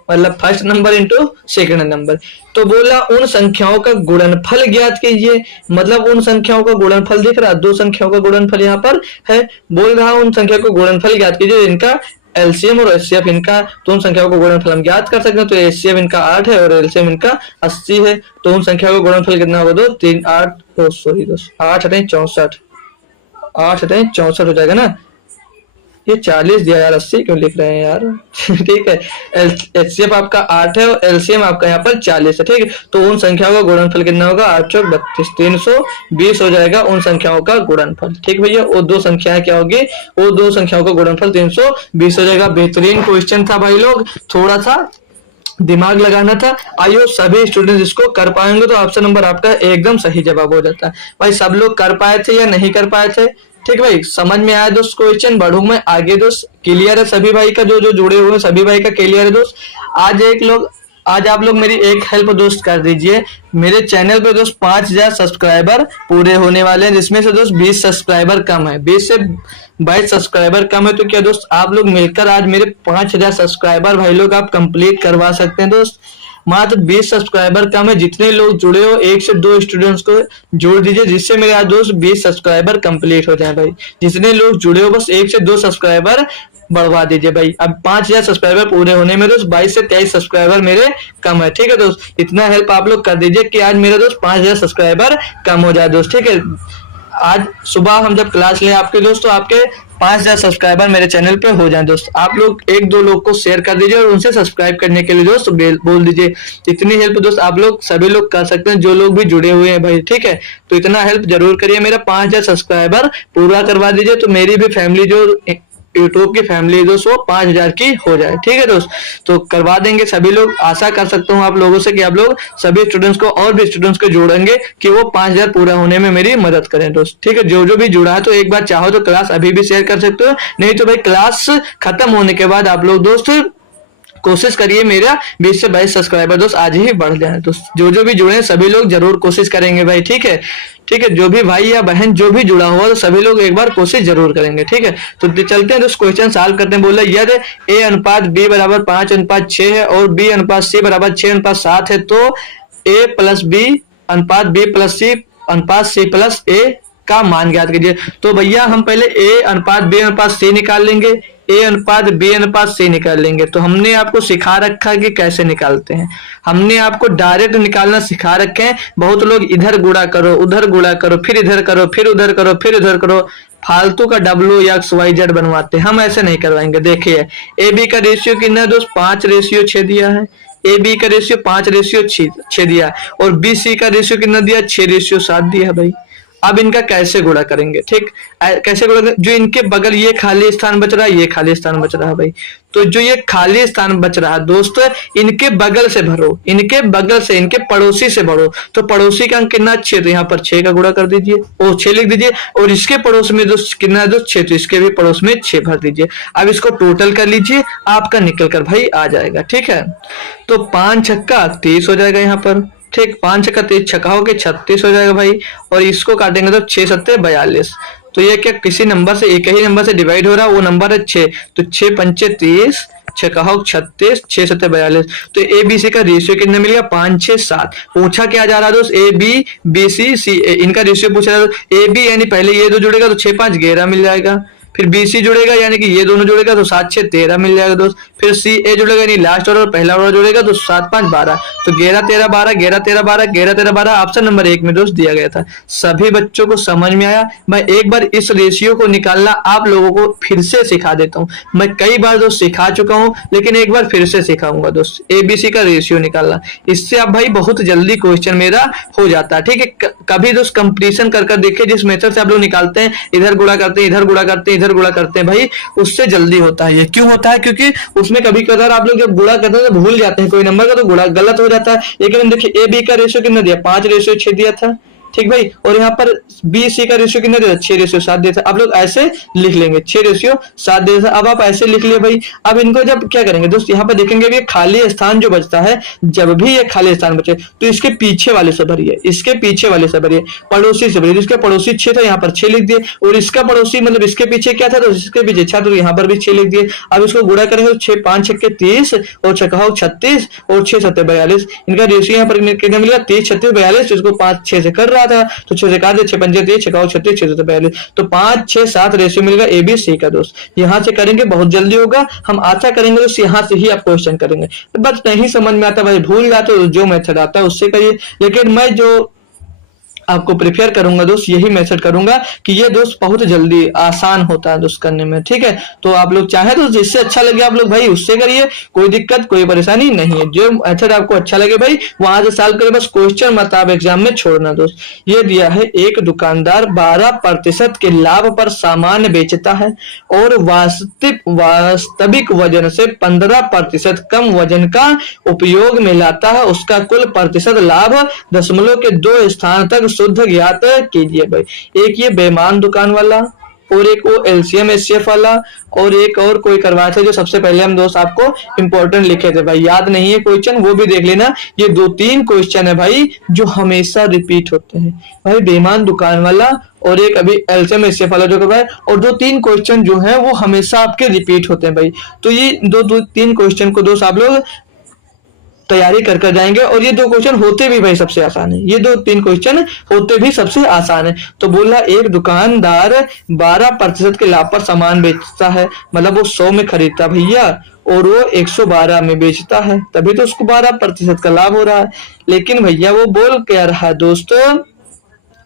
मतलब first number into second number. तो बोला उन संख्याओं का गुणनफल ज्ञात कीजिए, मतलब उन संख्याओं का गुणनफल दिख रहा है, 2 संख्याओं का गुणनफल यहाँ पर है। बोल रहा उन संख्या को गुणनफल ज्ञात कीजिए इनका एलसीएम और एचसीएफ, इनका तो उन संख्याओं को गुणनफल हम ज्ञात कर सकते हैं। तो एचसीएफ इनका 8 है और एलसीएम इनका 80 है। तो उन संख्या का गुणनफल कितना होगा, 2 3 8 सॉरी 8 64, 8 64 हो जाएगा ना। ये 40 दिया यार, 80 क्यों लिख रहे हैं यार। ठीक है, एचसीएफ आपका 8 है और एलसीएम आपका यहाँ पर 40 है। ठीक है, तो उन संख्याओं का गुणनफल कितना होगा, 8 चौक 32, 320 हो जाएगा उन संख्याओं का गुणनफल। ठीक भैया, वो 2 संख्याएं क्या होगी, वो 2 संख्याओं का गुणनफल 320 हो जाएगा। बेहतरीन क्वेश्चन था भाई लोग, थोड़ा सा दिमाग लगाना था। आइयो सभी स्टूडेंट्स इसको कर पाएंगे तो ऑप्शन नंबर आपका एकदम सही जवाब हो जाता है। भाई सब लोग कर पाए थे या नहीं कर पाए थे, ठीक भाई, समझ में आया दोस्त क्वेश्चन। बढ़ू मैं आगे दोस्त, क्लियर है सभी भाई का, जो जुड़े हुए हैं सभी भाई का क्लियर है दोस्त। आज एक लोग आज आप लोग मेरी एक हेल्प दोस्त कर दीजिए। मेरे चैनल पे दोस्त 5000 सब्सक्राइबर पूरे होने वाले हैं, जिसमें से दोस्त 20 सब्सक्राइबर कम है, 20 से 22 सब्सक्राइबर कम है। तो क्या दोस्त आप लोग मिलकर आज मेरे 5000 सब्सक्राइबर भाई लोग आप कंप्लीट करवा सकते हैं दोस्त। मात्र 20 सब्सक्राइबर कम है, जितने लोग जुड़े हो 1 से 2 स्टूडेंट्स को जोड़ दीजिए, जिससे मेरे आज दोस्त 20 सब्सक्राइबर कंप्लीट हो जाए भाई। जितने लोग जुड़े हो बस 1 से 2 सब्सक्राइबर बढ़वा दीजिए भाई। अब 5000 सब्सक्राइबर पूरे होने में दोस्त 22 से 23 सब्सक्राइबर मेरे कम है, ठीक है दोस्त। इतना हेल्प आप लोग कर दीजिए कि आज मेरे दोस्त 5000 सब्सक्राइबर कम हो जाए दोस्त, ठीक है। आज सुबह हम जब क्लास लें आपके दोस्त, तो आपके 5000 सब्सक्राइबर मेरे चैनल पे हो जाए दोस्त। आप लोग 1-2 लोग को शेयर कर दीजिए और उनसे सब्सक्राइब करने के लिए दोस्त बोल दीजिए। इतनी हेल्प दोस्त आप लोग सभी लोग कर सकते हैं जो लोग भी जुड़े हुए हैं भाई, ठीक है। तो इतना हेल्प जरूर करिए, मेरा 5000 सब्सक्राइबर पूरा करवा दीजिए, तो मेरी भी फैमिली जो यूट्यूब की फैमिली दोस्त वो 5000 की हो जाए, ठीक है दोस्त। तो करवा देंगे सभी लोग। आशा कर सकता हूँ आप लोगों से कि आप लोग सभी स्टूडेंट्स को और भी स्टूडेंट्स को जोड़ेंगे कि वो 5000 पूरा होने में मेरी मदद करें दोस्त, ठीक है। जो जो भी जुड़ा है तो एक बार चाहो तो क्लास अभी भी शेयर कर सकते हो, नहीं तो भाई क्लास खत्म होने के बाद आप लोग दोस्त कोशिश करिए मेरा 20 से 22 सब्सक्राइबर दोस्त आज ही बढ़ जाए दोस्त। जो जो भी जुड़े सभी लोग जरूर कोशिश करेंगे भाई, ठीक है। ठीक है, जो भी भाई या बहन जो भी जुड़ा हुआ तो सभी लोग एक बार कोशिश जरूर करेंगे, ठीक है। तो चलते हैं दोस्त क्वेश्चन सॉल्व करते हैं। बोला यदि a अनुपात b बराबर 5 अनुपात 6 है और b अनुपात c बराबर 6 अनुपात 7 है, तो a प्लस b अनुपात b प्लस c अनुपात c प्लस a का मान ज्ञात कीजिए। तो भैया हम पहले a अनुपात b अनुपात c निकाल लेंगे, a अनुपात b अनुपात c निकाल लेंगे। तो हमने आपको सिखा रखा है कि कैसे निकालते हैं, हमने आपको डायरेक्ट निकालना सिखा रखे हैं। बहुत लोग इधर गुणा करो, उधर गुणा करो, फिर इधर करो, फिर उधर करो, फिर उधर करो, फालतू का W या XYZ बनवाते हैं। हम ऐसे नहीं करवाएंगे। देखिए ए बी का रेशियो कितना है दोस्त, 5:6 दिया है। ए बी का रेशियो 5:6 दिया और बी सी का रेशियो कितना दिया, 6:7 दिया भाई। अब इनका कैसे गुणा करेंगे, ठीक कैसे गुणा करेंगे। जो इनके बगल ये खाली स्थान बच रहा है, ये खाली स्थान बच रहा है भाई। तो जो ये खाली स्थान बच रहा है दोस्त, इनके बगल से भरो, इनके बगल से, इनके पड़ोसी से भरो। तो पड़ोसी का अंक कितना, 6, तो यहाँ पर 6 का गुणा कर दीजिए, ओ 6 लिख दीजिए। और इसके पड़ोस में दोस्त कितना है दोस्त, 6, तो इसके भी पड़ोस में 6 भर दीजिए। अब इसको टोटल कर लीजिए, आपका निकल कर भाई आ जाएगा, ठीक है। तो 5 छक्का 30 हो जाएगा यहाँ पर, ठीक। 5 छक्का 30 छक्का हो के 36 हो जाएगा भाई। और इसको काटेंगे तो 6 सत्ते 42। तो ये क्या किसी नंबर से, एक ही नंबर से डिवाइड हो रहा है, वो नंबर है 6। तो 6 पंचे 30, 6 का हो 36, 6 सत्ते 42। तो ए बी सी का रेशियो कितना मिलेगा, 5 6 7। पूछा क्या जा रहा है दोस्त, ए बी बी सी सी ए, इनका रेशियो पूछा जा रहा है। ए बी यानी पहले ये दो जुड़ेगा तो 6 5 11 मिल जाएगा। फिर बी सी जुड़ेगा यानी कि ये दोनों जुड़ेगा तो 7 6 13 मिल जाएगा दोस्त। फिर सी ए जुड़ेगा यानी लास्ट ऑर्डर पहला ऑर्डर जुड़ेगा तो 7 5 12। तो 11 13 12 11 13 12 11 13 12 ऑप्शन नंबर 1 में दोस्त दिया गया था। सभी बच्चों को समझ में आया। मैं एक बार इस रेशियो को निकालना आप लोगों को फिर से सिखा देता हूँ। मैं कई बार दोस्त सिखा चुका हूँ, लेकिन एक बार फिर से सिखाऊंगा दोस्त, एबीसी का रेशियो निकालना। इससे आप भाई बहुत जल्दी क्वेश्चन मेरा हो जाता है, ठीक है। कभी दोस्त कंपटीशन कर देखिए, जिस मेथड से आप लोग निकालते हैं, इधर गुणा करते हैं, इधर गुणा करते हैं, इधर गुणा करते हैं भाई, उससे जल्दी होता है। ये क्यों होता है, क्योंकि उसमें कभी कभार आप लोग जब गुणा करते हैं तो भूल जाते हैं कोई नंबर का, तो गुणा गलत हो जाता है। लेकिन देखिए ए बी का रेशियो कितना दिया, 5:6 दिया था, ठीक भाई। और यहाँ पर बी सी का रेशियो कितना दिया, 6:7 दिया था। आप लोग ऐसे लिख लेंगे 6:7 दिया था। अब आप ऐसे लिख लिए भाई। अब इनको जब क्या करेंगे दोस्त, यहाँ पे देखेंगे कि खाली स्थान जो बचता है, जब भी ये खाली स्थान बचे तो इसके पीछे वाले से भरिए, इसके पीछे वाले से भरिए, पड़ोसी से भरिए। इसके पड़ोसी 6 था, यहाँ पर 6 लिख दिए। और इसका पड़ोसी मतलब इसके पीछे क्या था, तो इसके पीछे 6 तो यहाँ पर भी 6 लिख दिए। अब इसको गुणा करेंगे तो 6 5 6 30 और 6 36 और 6 7 42। इनका रेशियो यहाँ पर कितना मिलेगा, 30 36 42। इसको 5 6 से कर रहा था तो 6 से काट दे, 6 पंजे 30, 6 36, 6 42। तो 5 6 7 रेशियो मिलेगा एबीसी का दोस्त। यहाँ से करेंगे बहुत जल्दी होगा। हम आशा करेंगे दोस्त यहाँ से ही आप क्वेश्चन करेंगे। बस नहीं समझ में आता भाई, भूल जाते तो जो मेथड आता है उससे करिए। लेकिन मैं जो आपको प्रिफेयर करूंगा दोस्त, यही मेथड करूंगा कि ये दोस्त बहुत जल्दी आसान होता है दोस्त करने में, ठीक है। तो आप लोग चाहे तो जिससे अच्छा लगे आप लोग भाई उससे करिए, कोई दिक्कत कोई परेशानी नहीं है। जो मेथड आपको अच्छा लगे भाई वहां से सॉल्व करिए, बस क्वेश्चन मत आप एग्जाम में छोड़ना दोस्त। ये दिया है, एक दुकानदार 12% के लाभ पर सामान बेचता है और वास्तविक वजन से 15% कम वजन का उपयोग में लाता है। उसका कुल प्रतिशत लाभ दशमलव के 2 स्थान तक शुद्ध ज्ञात कीजिए भाई। एक ये बेईमान दुकान वाला, और एक वो एलसीएम एचसीएफ वाला, और एक और कोई करवाए थे जो सबसे पहले हम दोस्त आपको इंपॉर्टेंट लिखे थे भाई, याद नहीं है क्वेश्चन वो भी देख लेना। ये 2-3 क्वेश्चन है भाई जो हमेशा रिपीट होते हैं भाई, बेईमान दुकान वाला और एक अभी एलसीएम एचसीएफ वाला जो करवाए, और 2-3 क्वेश्चन जो है वो हमेशा आपके रिपीट होते हैं भाई। तो ये 2-3 क्वेश्चन को दोस्त आप लोग तैयारी कर कर जाएंगे, और ये 2 क्वेश्चन होते भी भाई सबसे आसान है, ये 2-3 क्वेश्चन होते भी सबसे आसान है। तो बोला एक दुकानदार 12% के लाभ पर सामान बेचता है, मतलब वो 100 में खरीदता भैया और वो 112 में बेचता है, तभी तो उसको 12% का लाभ हो रहा है। लेकिन भैया वो बोल क्या रहा है दोस्तों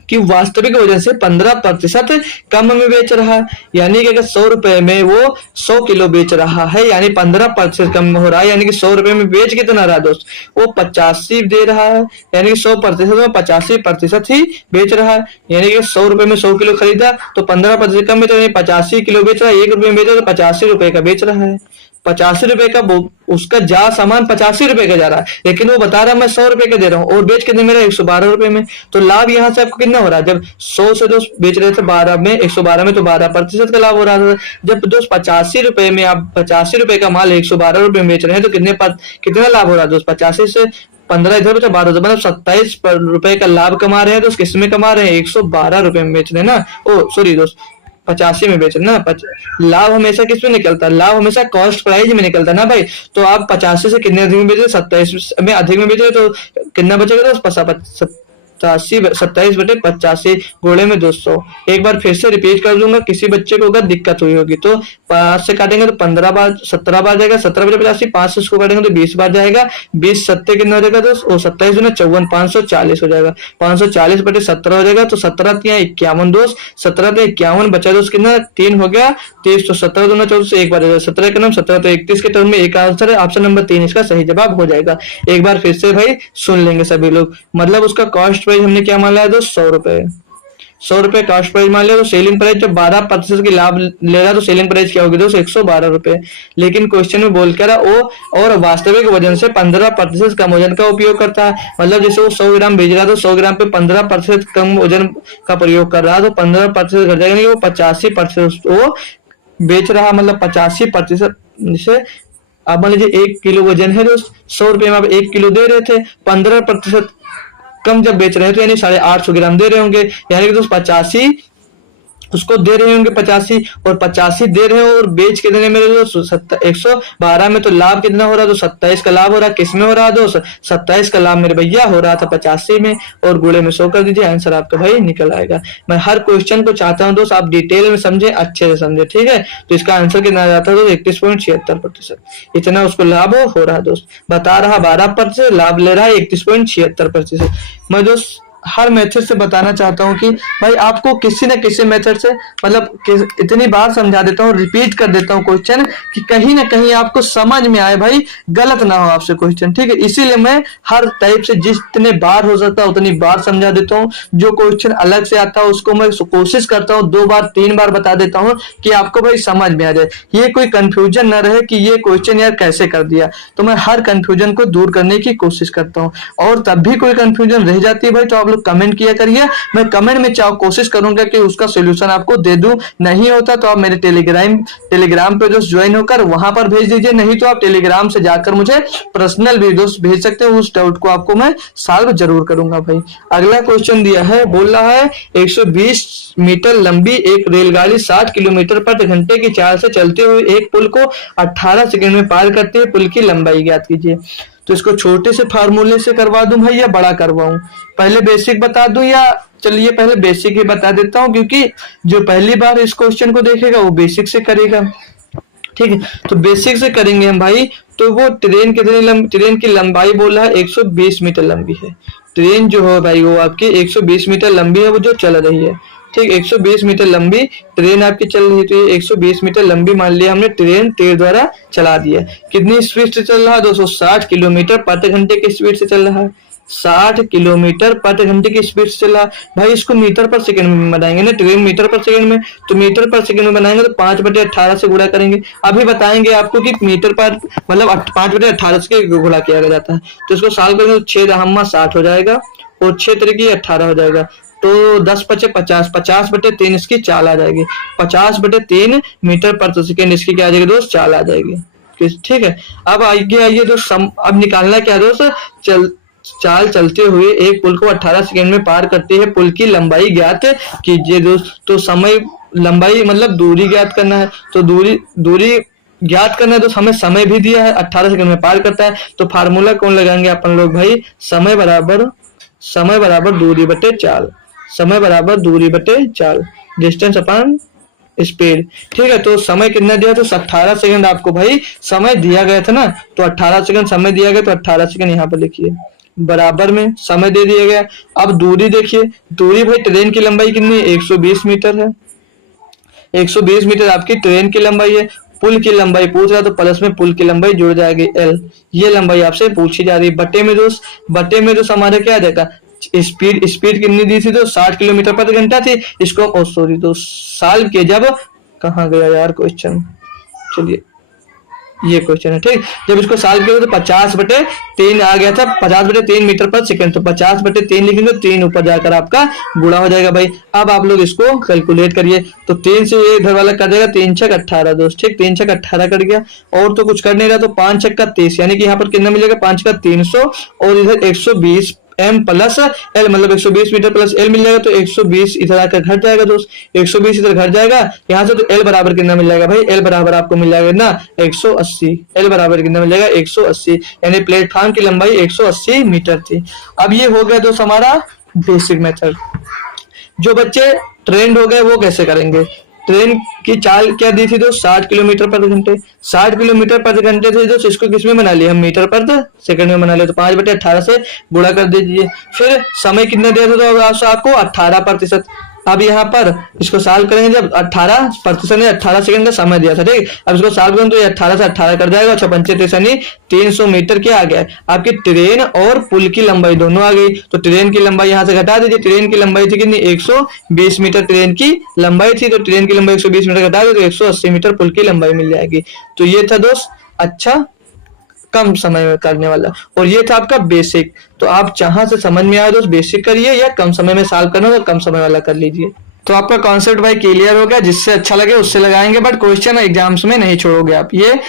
कि वास्तविक वजन से 15% कम में बेच रहा है, यानी कि अगर 100 रुपए में वो 100 किलो बेच रहा है, यानी 15% कम हो रहा है, यानी कि 100 रुपए में बेच कितना रहा दोस्त, वो 85 दे रहा है, यानी कि 100% में 85% ही बेच रहा है, यानी कि 100 रुपए में 100 किलो खरीदा तो 15% कम बेच रहा है, 85 किलो बेच रहा है, 1 रुपए में बेच रहा है तो 85 रुपए का बेच रहा है। 85 रुपए का उसका जा सामान 85 रुपए का जा रहा है, लेकिन वो बता रहा है मैं 100 रुपए का दे रहा हूँ और बेच कितने मेरा 112 रुपए में। तो लाभ यहाँ से आपको कितना हो रहा है, जब 100 से दोस्त बेच रहे थे 12 में 112 में तो 12% का लाभ हो रहा था। जब दोस्त 85 रुपए में आप 85 रुपए का माल 112 रुपए में बेच रहे हैं तो कितना लाभ हो रहा है दोस्त, 85 से 15 इधर बचा 12, मतलब 27 रुपए का लाभ कमा रहे हैं। तो किस में कमा रहे हैं, 112 रुपए में बेच रहे हैं ना, ओ सॉरी दोस्त 85 में बेच रहे ना। लाभ हमेशा किस में निकलता है, लाभ हमेशा कॉस्ट प्राइस में निकलता है ना भाई। तो आप 85 से कितने अधिक में बेच रहे, 27 में अधिक में बेच रहे तो कितना बचेगा तो 27/85 घोड़े में 200। एक बार फिर से रिपीट कर दूंगा, किसी बच्चे को अगर दिक्कत हुई होगी तो 5 से काटेंगे तो 15 बार 17 बार जाएगा, 17/85, 5 से उसको काटेंगे तो 20 बार जाएगा, 20 सत्ते कितना हो जाएगा तो 27 दूना 54, 540 हो जाएगा, 540/17 हो जाएगा। तो 17 51 दोस्त, 17 51 बचा दोस्त कितना 3 हो गया 30, तो 17 दूना 14 से एक बार 17 का नाम 17 तो 31 के टर्म में एक आंसर है, ऑप्शन नंबर 3 इसका सही जवाब हो जाएगा। एक बार फिर से भाई सुन लेंगे सभी लोग, मतलब उसका कॉस्ट प्राइस हमने क्या मान लिया दोस्त 100 रुपए, 100 रुपए कॉस्ट प्राइस मान लिया। तो सेलिंग प्राइस जब 12% की लाभ ले रहा तो सेलिंग प्राइस क्या होगी दोस्त 112 रुपए। लेकिन क्वेश्चन में बोल कर वो और वास्तविक वजन से 15% कम वजन का उपयोग करता है, मतलब जैसे वो 100 ग्राम भेज रहा तो 100 ग्राम पे 15% कम वजन का प्रयोग कर रहा है तो 15% घट जाएगा, वो 85% वो बेच रहा, मतलब 85% से आप मान लीजिए 1 किलो वजन है दोस्त, 100 रुपए में आप 1 किलो दे रहे थे, 15% कम जब बेच रहे हैं तो यानी 850 ग्राम दे रहे होंगे, यानी कि दोस्त 85 उसको दे रहे होंगे 85 और 85 दे रहे हो और बेच के देने मेरे दोस्त 112 में, तो लाभ कितना हो रहा है तो 27 का लाभ हो रहा है। किस में हो रहा है दोस्त 27 का लाभ मेरे भैया हो रहा था 85 में, और गुणे में 100 कर दीजिए, आंसर आपका भाई निकल आएगा। मैं हर क्वेश्चन को चाहता हूं दोस्त आप डिटेल में समझे, अच्छे से समझे, ठीक है। तो इसका आंसर कितना जाता है दोस्त 31.76%, इतना उसको लाभ हो रहा है दोस्त, बता रहा 12%, लाभ ले रहा है 31.76%। मैं दोस्त हर मेथड से बताना चाहता हूँ कि भाई आपको किसी न किसी मेथड से मतलब इतनी बार समझा देता हूँ, रिपीट कर देता हूँ क्वेश्चन कि कहीं ना कहीं आपको समझ में आए भाई, गलत ना हो आपसे क्वेश्चन, ठीक है। इसीलिए मैं हर टाइप से जितने बार हो सकता है उतनी बार समझा देता हूँ। जो क्वेश्चन अलग से आता है उसको मैं कोशिश करता हूँ 2 बार 3 बार बता देता हूँ कि आपको भाई समझ में आ जाए, ये कोई कंफ्यूजन ना रहे कि ये क्वेश्चन यार कैसे कर दिया। तो मैं हर कंफ्यूजन को दूर करने की कोशिश करता हूँ, और तब भी कोई कंफ्यूजन रह जाती है भाई तो आप लोग कमेंट किया करिए, मैं कमेंट में कोशिश करूंगा कि उसका सॉल्यूशन आपको दे दूं। नहीं होता तो आप मेरे टेलीग्राम पे दोस्त ज्वाइन होकर वहां पर भेज दीजिए, नहीं तो आप टेलीग्राम से जाकर मुझे पर्सनल भी दोस्त भेज सकते हैं, उस डाउट को आपको मैं सॉल्व जरूर करूंगा भाई। अगला क्वेश्चन दिया है, बोल रहा है 120 मीटर लंबी एक रेलगाड़ी 60 किलोमीटर प्रति घंटे की चाल से चलते हुए एक पुल को 18 सेकंड में पार करते हुए पुल की लंबाई ज्ञात कीजिए। तो इसको छोटे से फार्मूले से करवा दूं भाई या बड़ा करवाऊं, पहले बेसिक बता दूं या चलिए पहले बेसिक ही बता देता हूं, क्योंकि जो पहली बार इस क्वेश्चन को देखेगा वो बेसिक से करेगा, ठीक है। तो बेसिक से करेंगे हम भाई। तो वो ट्रेन की लंबाई बोल रहा है 120 मीटर लंबी है, ट्रेन जो है भाई वो आपकी 120 मीटर लंबी है, वो जो चल रही है, ठीक। 120 मीटर लंबी ट्रेन आपकी चल रही है, तो 120 मीटर लंबी मान लिया हमने ट्रेन तेज द्वारा चला दिया। कितनी स्पीड से चल रहा है 260 किलोमीटर प्रति घंटे की स्पीड से चल रहा है, 60 किलोमीटर प्रति घंटे की स्पीड से चला। भाई इसको मीटर पर सेकंड में बनाएंगे ना, ट्रेन मीटर पर सेकंड में, तो मीटर पर सेकंड में बनाएंगे तो 5/18 से गुणा करेंगे। अभी बताएंगे आपको कि मीटर पर मतलब 5/18 से गुणा किया जाता है। तो इसको साल करेंगे तो 6 दहम्मा 60 हो जाएगा और 6 तरीके 18 हो जाएगा, तो 10 बचे 50, 50/3 इसकी चाल आ जाएगी। 50/3 मीटर प्रति सेकंड इसकी क्या आ जाएगी दोस्त, चाल आ जाएगी। ठीक है, अब आइए दोस्त, अब निकालना क्या दोस्त, चाल चलते हुए एक पुल को 18 सेकंड में पार करती है, पुल की लंबाई ज्ञात कीजिए दोस्त। तो समय, लंबाई मतलब दूरी ज्ञात करना है, तो दूरी ज्ञात करना है तो हमें समय भी दिया है, 18 सेकंड में पार करता है। तो फार्मूला कौन लगाएंगे अपन लोग भाई, समय बराबर दूरी बटे चाल, समय बराबर दूरी बटे चाल, डिस्टेंस अपॉन स्पीड। ठीक है, तो समय कितना दिया था, 18 सेकंड आपको भाई समय दिया गया था ना, तो 18 सेकंड समय दिया गया, तो 18 सेकंड यहाँ पर लिखिए, बराबर में समय दे दिया गया। अब दूरी देखिए, दूरी भाई ट्रेन की लंबाई कितनी है, 120 मीटर है, 120 मीटर आपकी ट्रेन की लंबाई है। पुल की लंबाई पूछ रहा तो प्लस में पुल की लंबाई जुड़ जाएगी एल, ये लंबाई आपसे पूछी जा रही है। बटे में दोस्त हमारे क्या आ जाएगा, स्पीड कितनी दी थी तो 60 किलोमीटर प्रति घंटा थी। इसको सॉरी दोस्त सॉल्व किया, जब कहाँ गया यार क्वेश्चन, चलिए ये क्वेश्चन है। ठीक, जब इसको सॉल्व किया तो 50/3 आ गया था, 50/3 मीटर पर सेकंड, तो 50/3 लिखेंगे, 3 ऊपर जाकर आपका गुणा हो जाएगा भाई। अब आप लोग इसको कैलकुलेट करिए, तो 3 से ये इधर वाला कर देगा, 3 छक 18 दोस्त। ठीक, 3 छक 18 कट गया, और तो कुछ कर नहीं रहा, तो 5 छक 30, यानी कि यहाँ पर कितना मिलेगा, 5 का 300, और इधर 120 एम प्लस एल, मतलब 120 मीटर प्लस एल मिल जाएगा, तो 120 इधर आकर घट जाएगा दोस्त, 120 इधर घट जाएगा यहाँ से, तो एल बराबर कितना मिल जाएगा भाई, एल बराबर आपको मिल जाएगा ना 180, एल बराबर कितना मिल जाएगा 180, यानी प्लेटफॉर्म की लंबाई 180 मीटर थी। अब ये हो गया दोस्त हमारा बेसिक मेथड। जो बच्चे ट्रेंड हो गए वो कैसे करेंगे, ट्रेन की चाल क्या दी थी तो 60 किलोमीटर प्रति घंटे, 60 किलोमीटर प्रति घंटे थे दोस्त, इसको किसमें बना लिया हम, मीटर प्रति सेकंड में बना लिया, तो 5/18 से गुणा कर दीजिए। फिर समय कितना दिया था तो आपको 18%। अब यहाँ पर इसको सॉल्व करेंगे, जब 18% ने 18 सेकंड का समय दिया था, ठीक। अब इसको सॉल्व करें तो ये 18 से 18 कर जाएगा, 6×5 300 मीटर क्या आ गया, आपकी ट्रेन और पुल की लंबाई दोनों आ गई। तो ट्रेन की लंबाई यहाँ से घटा दीजिए, ट्रेन की लंबाई थी कितनी 120 मीटर ट्रेन की लंबाई थी, तो ट्रेन की लंबाई 120 मीटर घटा दो तो 180 मीटर पुल की लंबाई मिल जाएगी। तो ये था दोस्त अच्छा कम समय में करने वाला, और ये था आपका बेसिक। तो आप जहां से समझ में आए दोस्त बेसिक करिए, या कम समय में सॉल्व करना तो कम समय वाला कर लीजिए। तो आपका कॉन्सेप्ट भाई क्लियर हो गया, जिससे अच्छा लगे उससे लगाएंगे, बट क्वेश्चन एग्जाम्स में नहीं छोड़ोगे आप, ये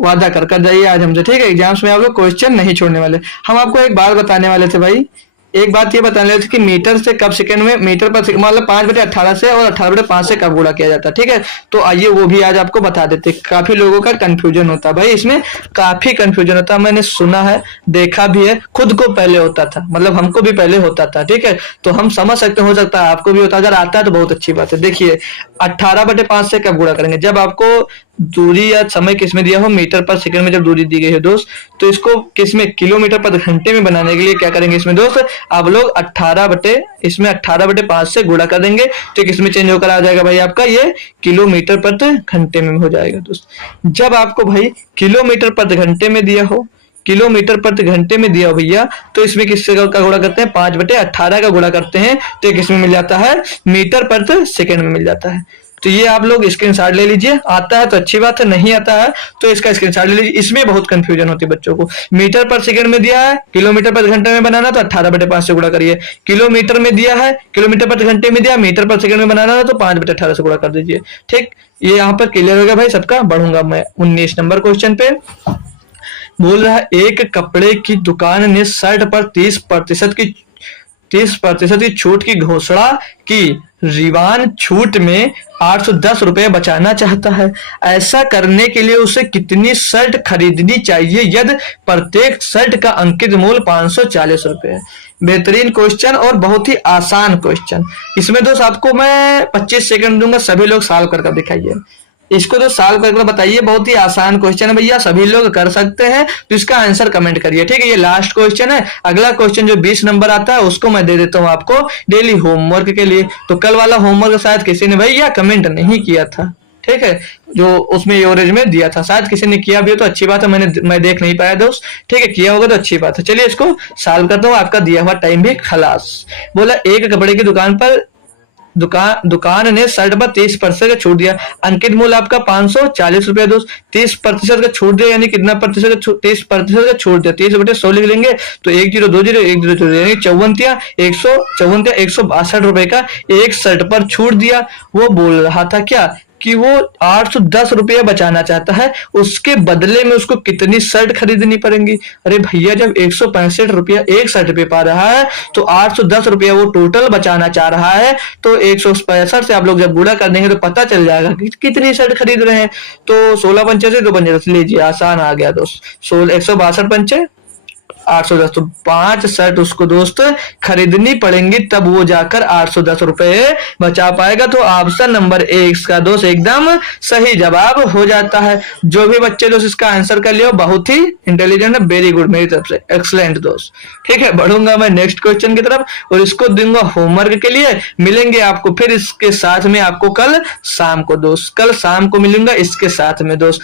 वादा कर जाइए आज हमसे, ठीक है। एग्जाम्स में आप लोग क्वेश्चन नहीं छोड़ने वाले। हम आपको एक बात बताने वाले थे भाई, एक बात ये बताने वाले थे कि मीटर से कब सेकंड में, मीटर पर मतलब 5/18 से और 18/5 से कब गुणा किया जाता है, ठीक है। तो आइए वो भी आज आपको बता देते। काफी लोगों का कंफ्यूजन होता है भाई, इसमें काफी कंफ्यूजन होता है, मैंने सुना है, देखा भी है, खुद को पहले होता था, मतलब हमको भी पहले होता था, ठीक है। तो हम समझ सकते, हो सकता है आपको भी होता, अगर आता है तो बहुत अच्छी बात है। देखिए 18/5 से कब गुणा करेंगे, जब आपको दूरी या समय किसमें दिया हो, मीटर पर सेकंड में जब दूरी दी गई है दोस्त, तो इसको किसमें, किलोमीटर पर घंटे में बनाने के लिए क्या करेंगे इसमें दोस्त, आप लोग 18/5 से गुणा कर देंगे, तो किसमें चेंज होकर आ जाएगा भाई आपका ये किलोमीटर प्रति घंटे में हो जाएगा दोस्त। जब आपको भाई किलोमीटर प्रति घंटे में दिया हो, किलोमीटर प्रति घंटे में दिया हो भैया, तो इसमें किससे का गुणा करते हैं, 5/18 का गुणा करते हैं, तो ये किसमें मिल जाता है, मीटर प्रति सेकंड में मिल जाता है। तो ये आप लोग स्क्रीनशॉट ले लीजिए, आता है तो अच्छी बात है, नहीं आता है तो इसका स्क्रीनशॉट ले लीजिए। इसमें बहुत कंफ्यूजन होती है बच्चों को, मीटर पर सेकंड में दिया है, किलोमीटर पर घंटे में बनाना तो 18/5 से गुणा करिए, किलोमीटर में दिया है, किलोमीटर पर घंटे में दिया, मीटर पर सेकंड में बनाना है तो 5/18 से गुणा कर दीजिए, ठीक। ये यहाँ पर क्लियर हो गया भाई सबका। बढ़ूंगा मैं 19 नंबर क्वेश्चन पे। बोल रहा है एक कपड़े की दुकान ने शर्ट पर 30% की छूट की घोषणा की, रिवान छूट में 810 रुपए बचाना चाहता है। ऐसा करने के लिए उसे कितनी शर्ट खरीदनी चाहिए यदि प्रत्येक शर्ट का अंकित मूल्य 540 रुपए है। बेहतरीन क्वेश्चन और बहुत ही आसान क्वेश्चन। इसमें दोस्त आपको मैं 25 सेकंड दूंगा, सभी लोग सॉल्व करके दिखाइए इसको, तो सॉल्व करके बताइए। बहुत ही आसान क्वेश्चन है भैया, सभी लोग कर सकते हैं, तो इसका आंसर कमेंट करिए, ठीक है। ये लास्ट क्वेश्चन है, अगला क्वेश्चन जो 20 नंबर आता है उसको मैं दे देता हूं आपको डेली होमवर्क के लिए। तो कल वाला होमवर्क शायद किसी ने भैया कमेंट नहीं किया था, ठीक है, जो उसमें एवरेज में दिया था, शायद किसी ने किया भी हो तो अच्छी बात है, मैं देख नहीं पाया दोस्त, ठीक है। किया होगा तो अच्छी बात है। चलिए इसको सॉल्व करता हूँ, आपका दिया हुआ टाइम भी खलास। बोला एक कपड़े की दुकान पर दुकान ने शर्ट पर 30% का छूट दिया। अंकित मूल्य आपका 540 रुपया दोस्त। 30% का छूट दिया यानी कितना प्रतिशत का 30% का छूट दिया, 30/100 लिख लेंगे तो 1020 10 यानी 162 का एक शर्ट पर छूट दिया। वो बोल रहा था क्या कि वो 810 रुपया बचाना चाहता है, उसके बदले में उसको कितनी शर्ट खरीदनी पड़ेंगी। अरे भैया जब 165 रुपया एक शर्ट पे पा रहा है तो 810 रुपया वो टोटल बचाना चाह रहा है, तो 165 से आप लोग जब गुणा कर देंगे तो पता चल जाएगा कि कितनी शर्ट खरीद रहे हैं। तो 16 पंचे से 2 पंचे लीजिए, आसान आ गया दोस्त। 162 पंचे 810, तो 5 शर्ट उसको दोस्त खरीदनी पड़ेंगी, तब वो जाकर 810 रुपए बचा पाएगा। तो ऑप्शन नंबर 1 इसका दोस्त एकदम सही जवाब हो जाता है। जो भी बच्चे दोस्त इसका आंसर कर लियो बहुत ही इंटेलिजेंट है, वेरी गुड मेरी तरफ से, एक्सलेंट दोस्त। ठीक है, बढ़ूंगा मैं नेक्स्ट क्वेश्चन की तरफ और इसको दूंगा होमवर्क के लिए। मिलेंगे आपको फिर इसके साथ में आपको कल शाम को दोस्त, कल शाम को मिलूंगा इसके साथ में दोस्त।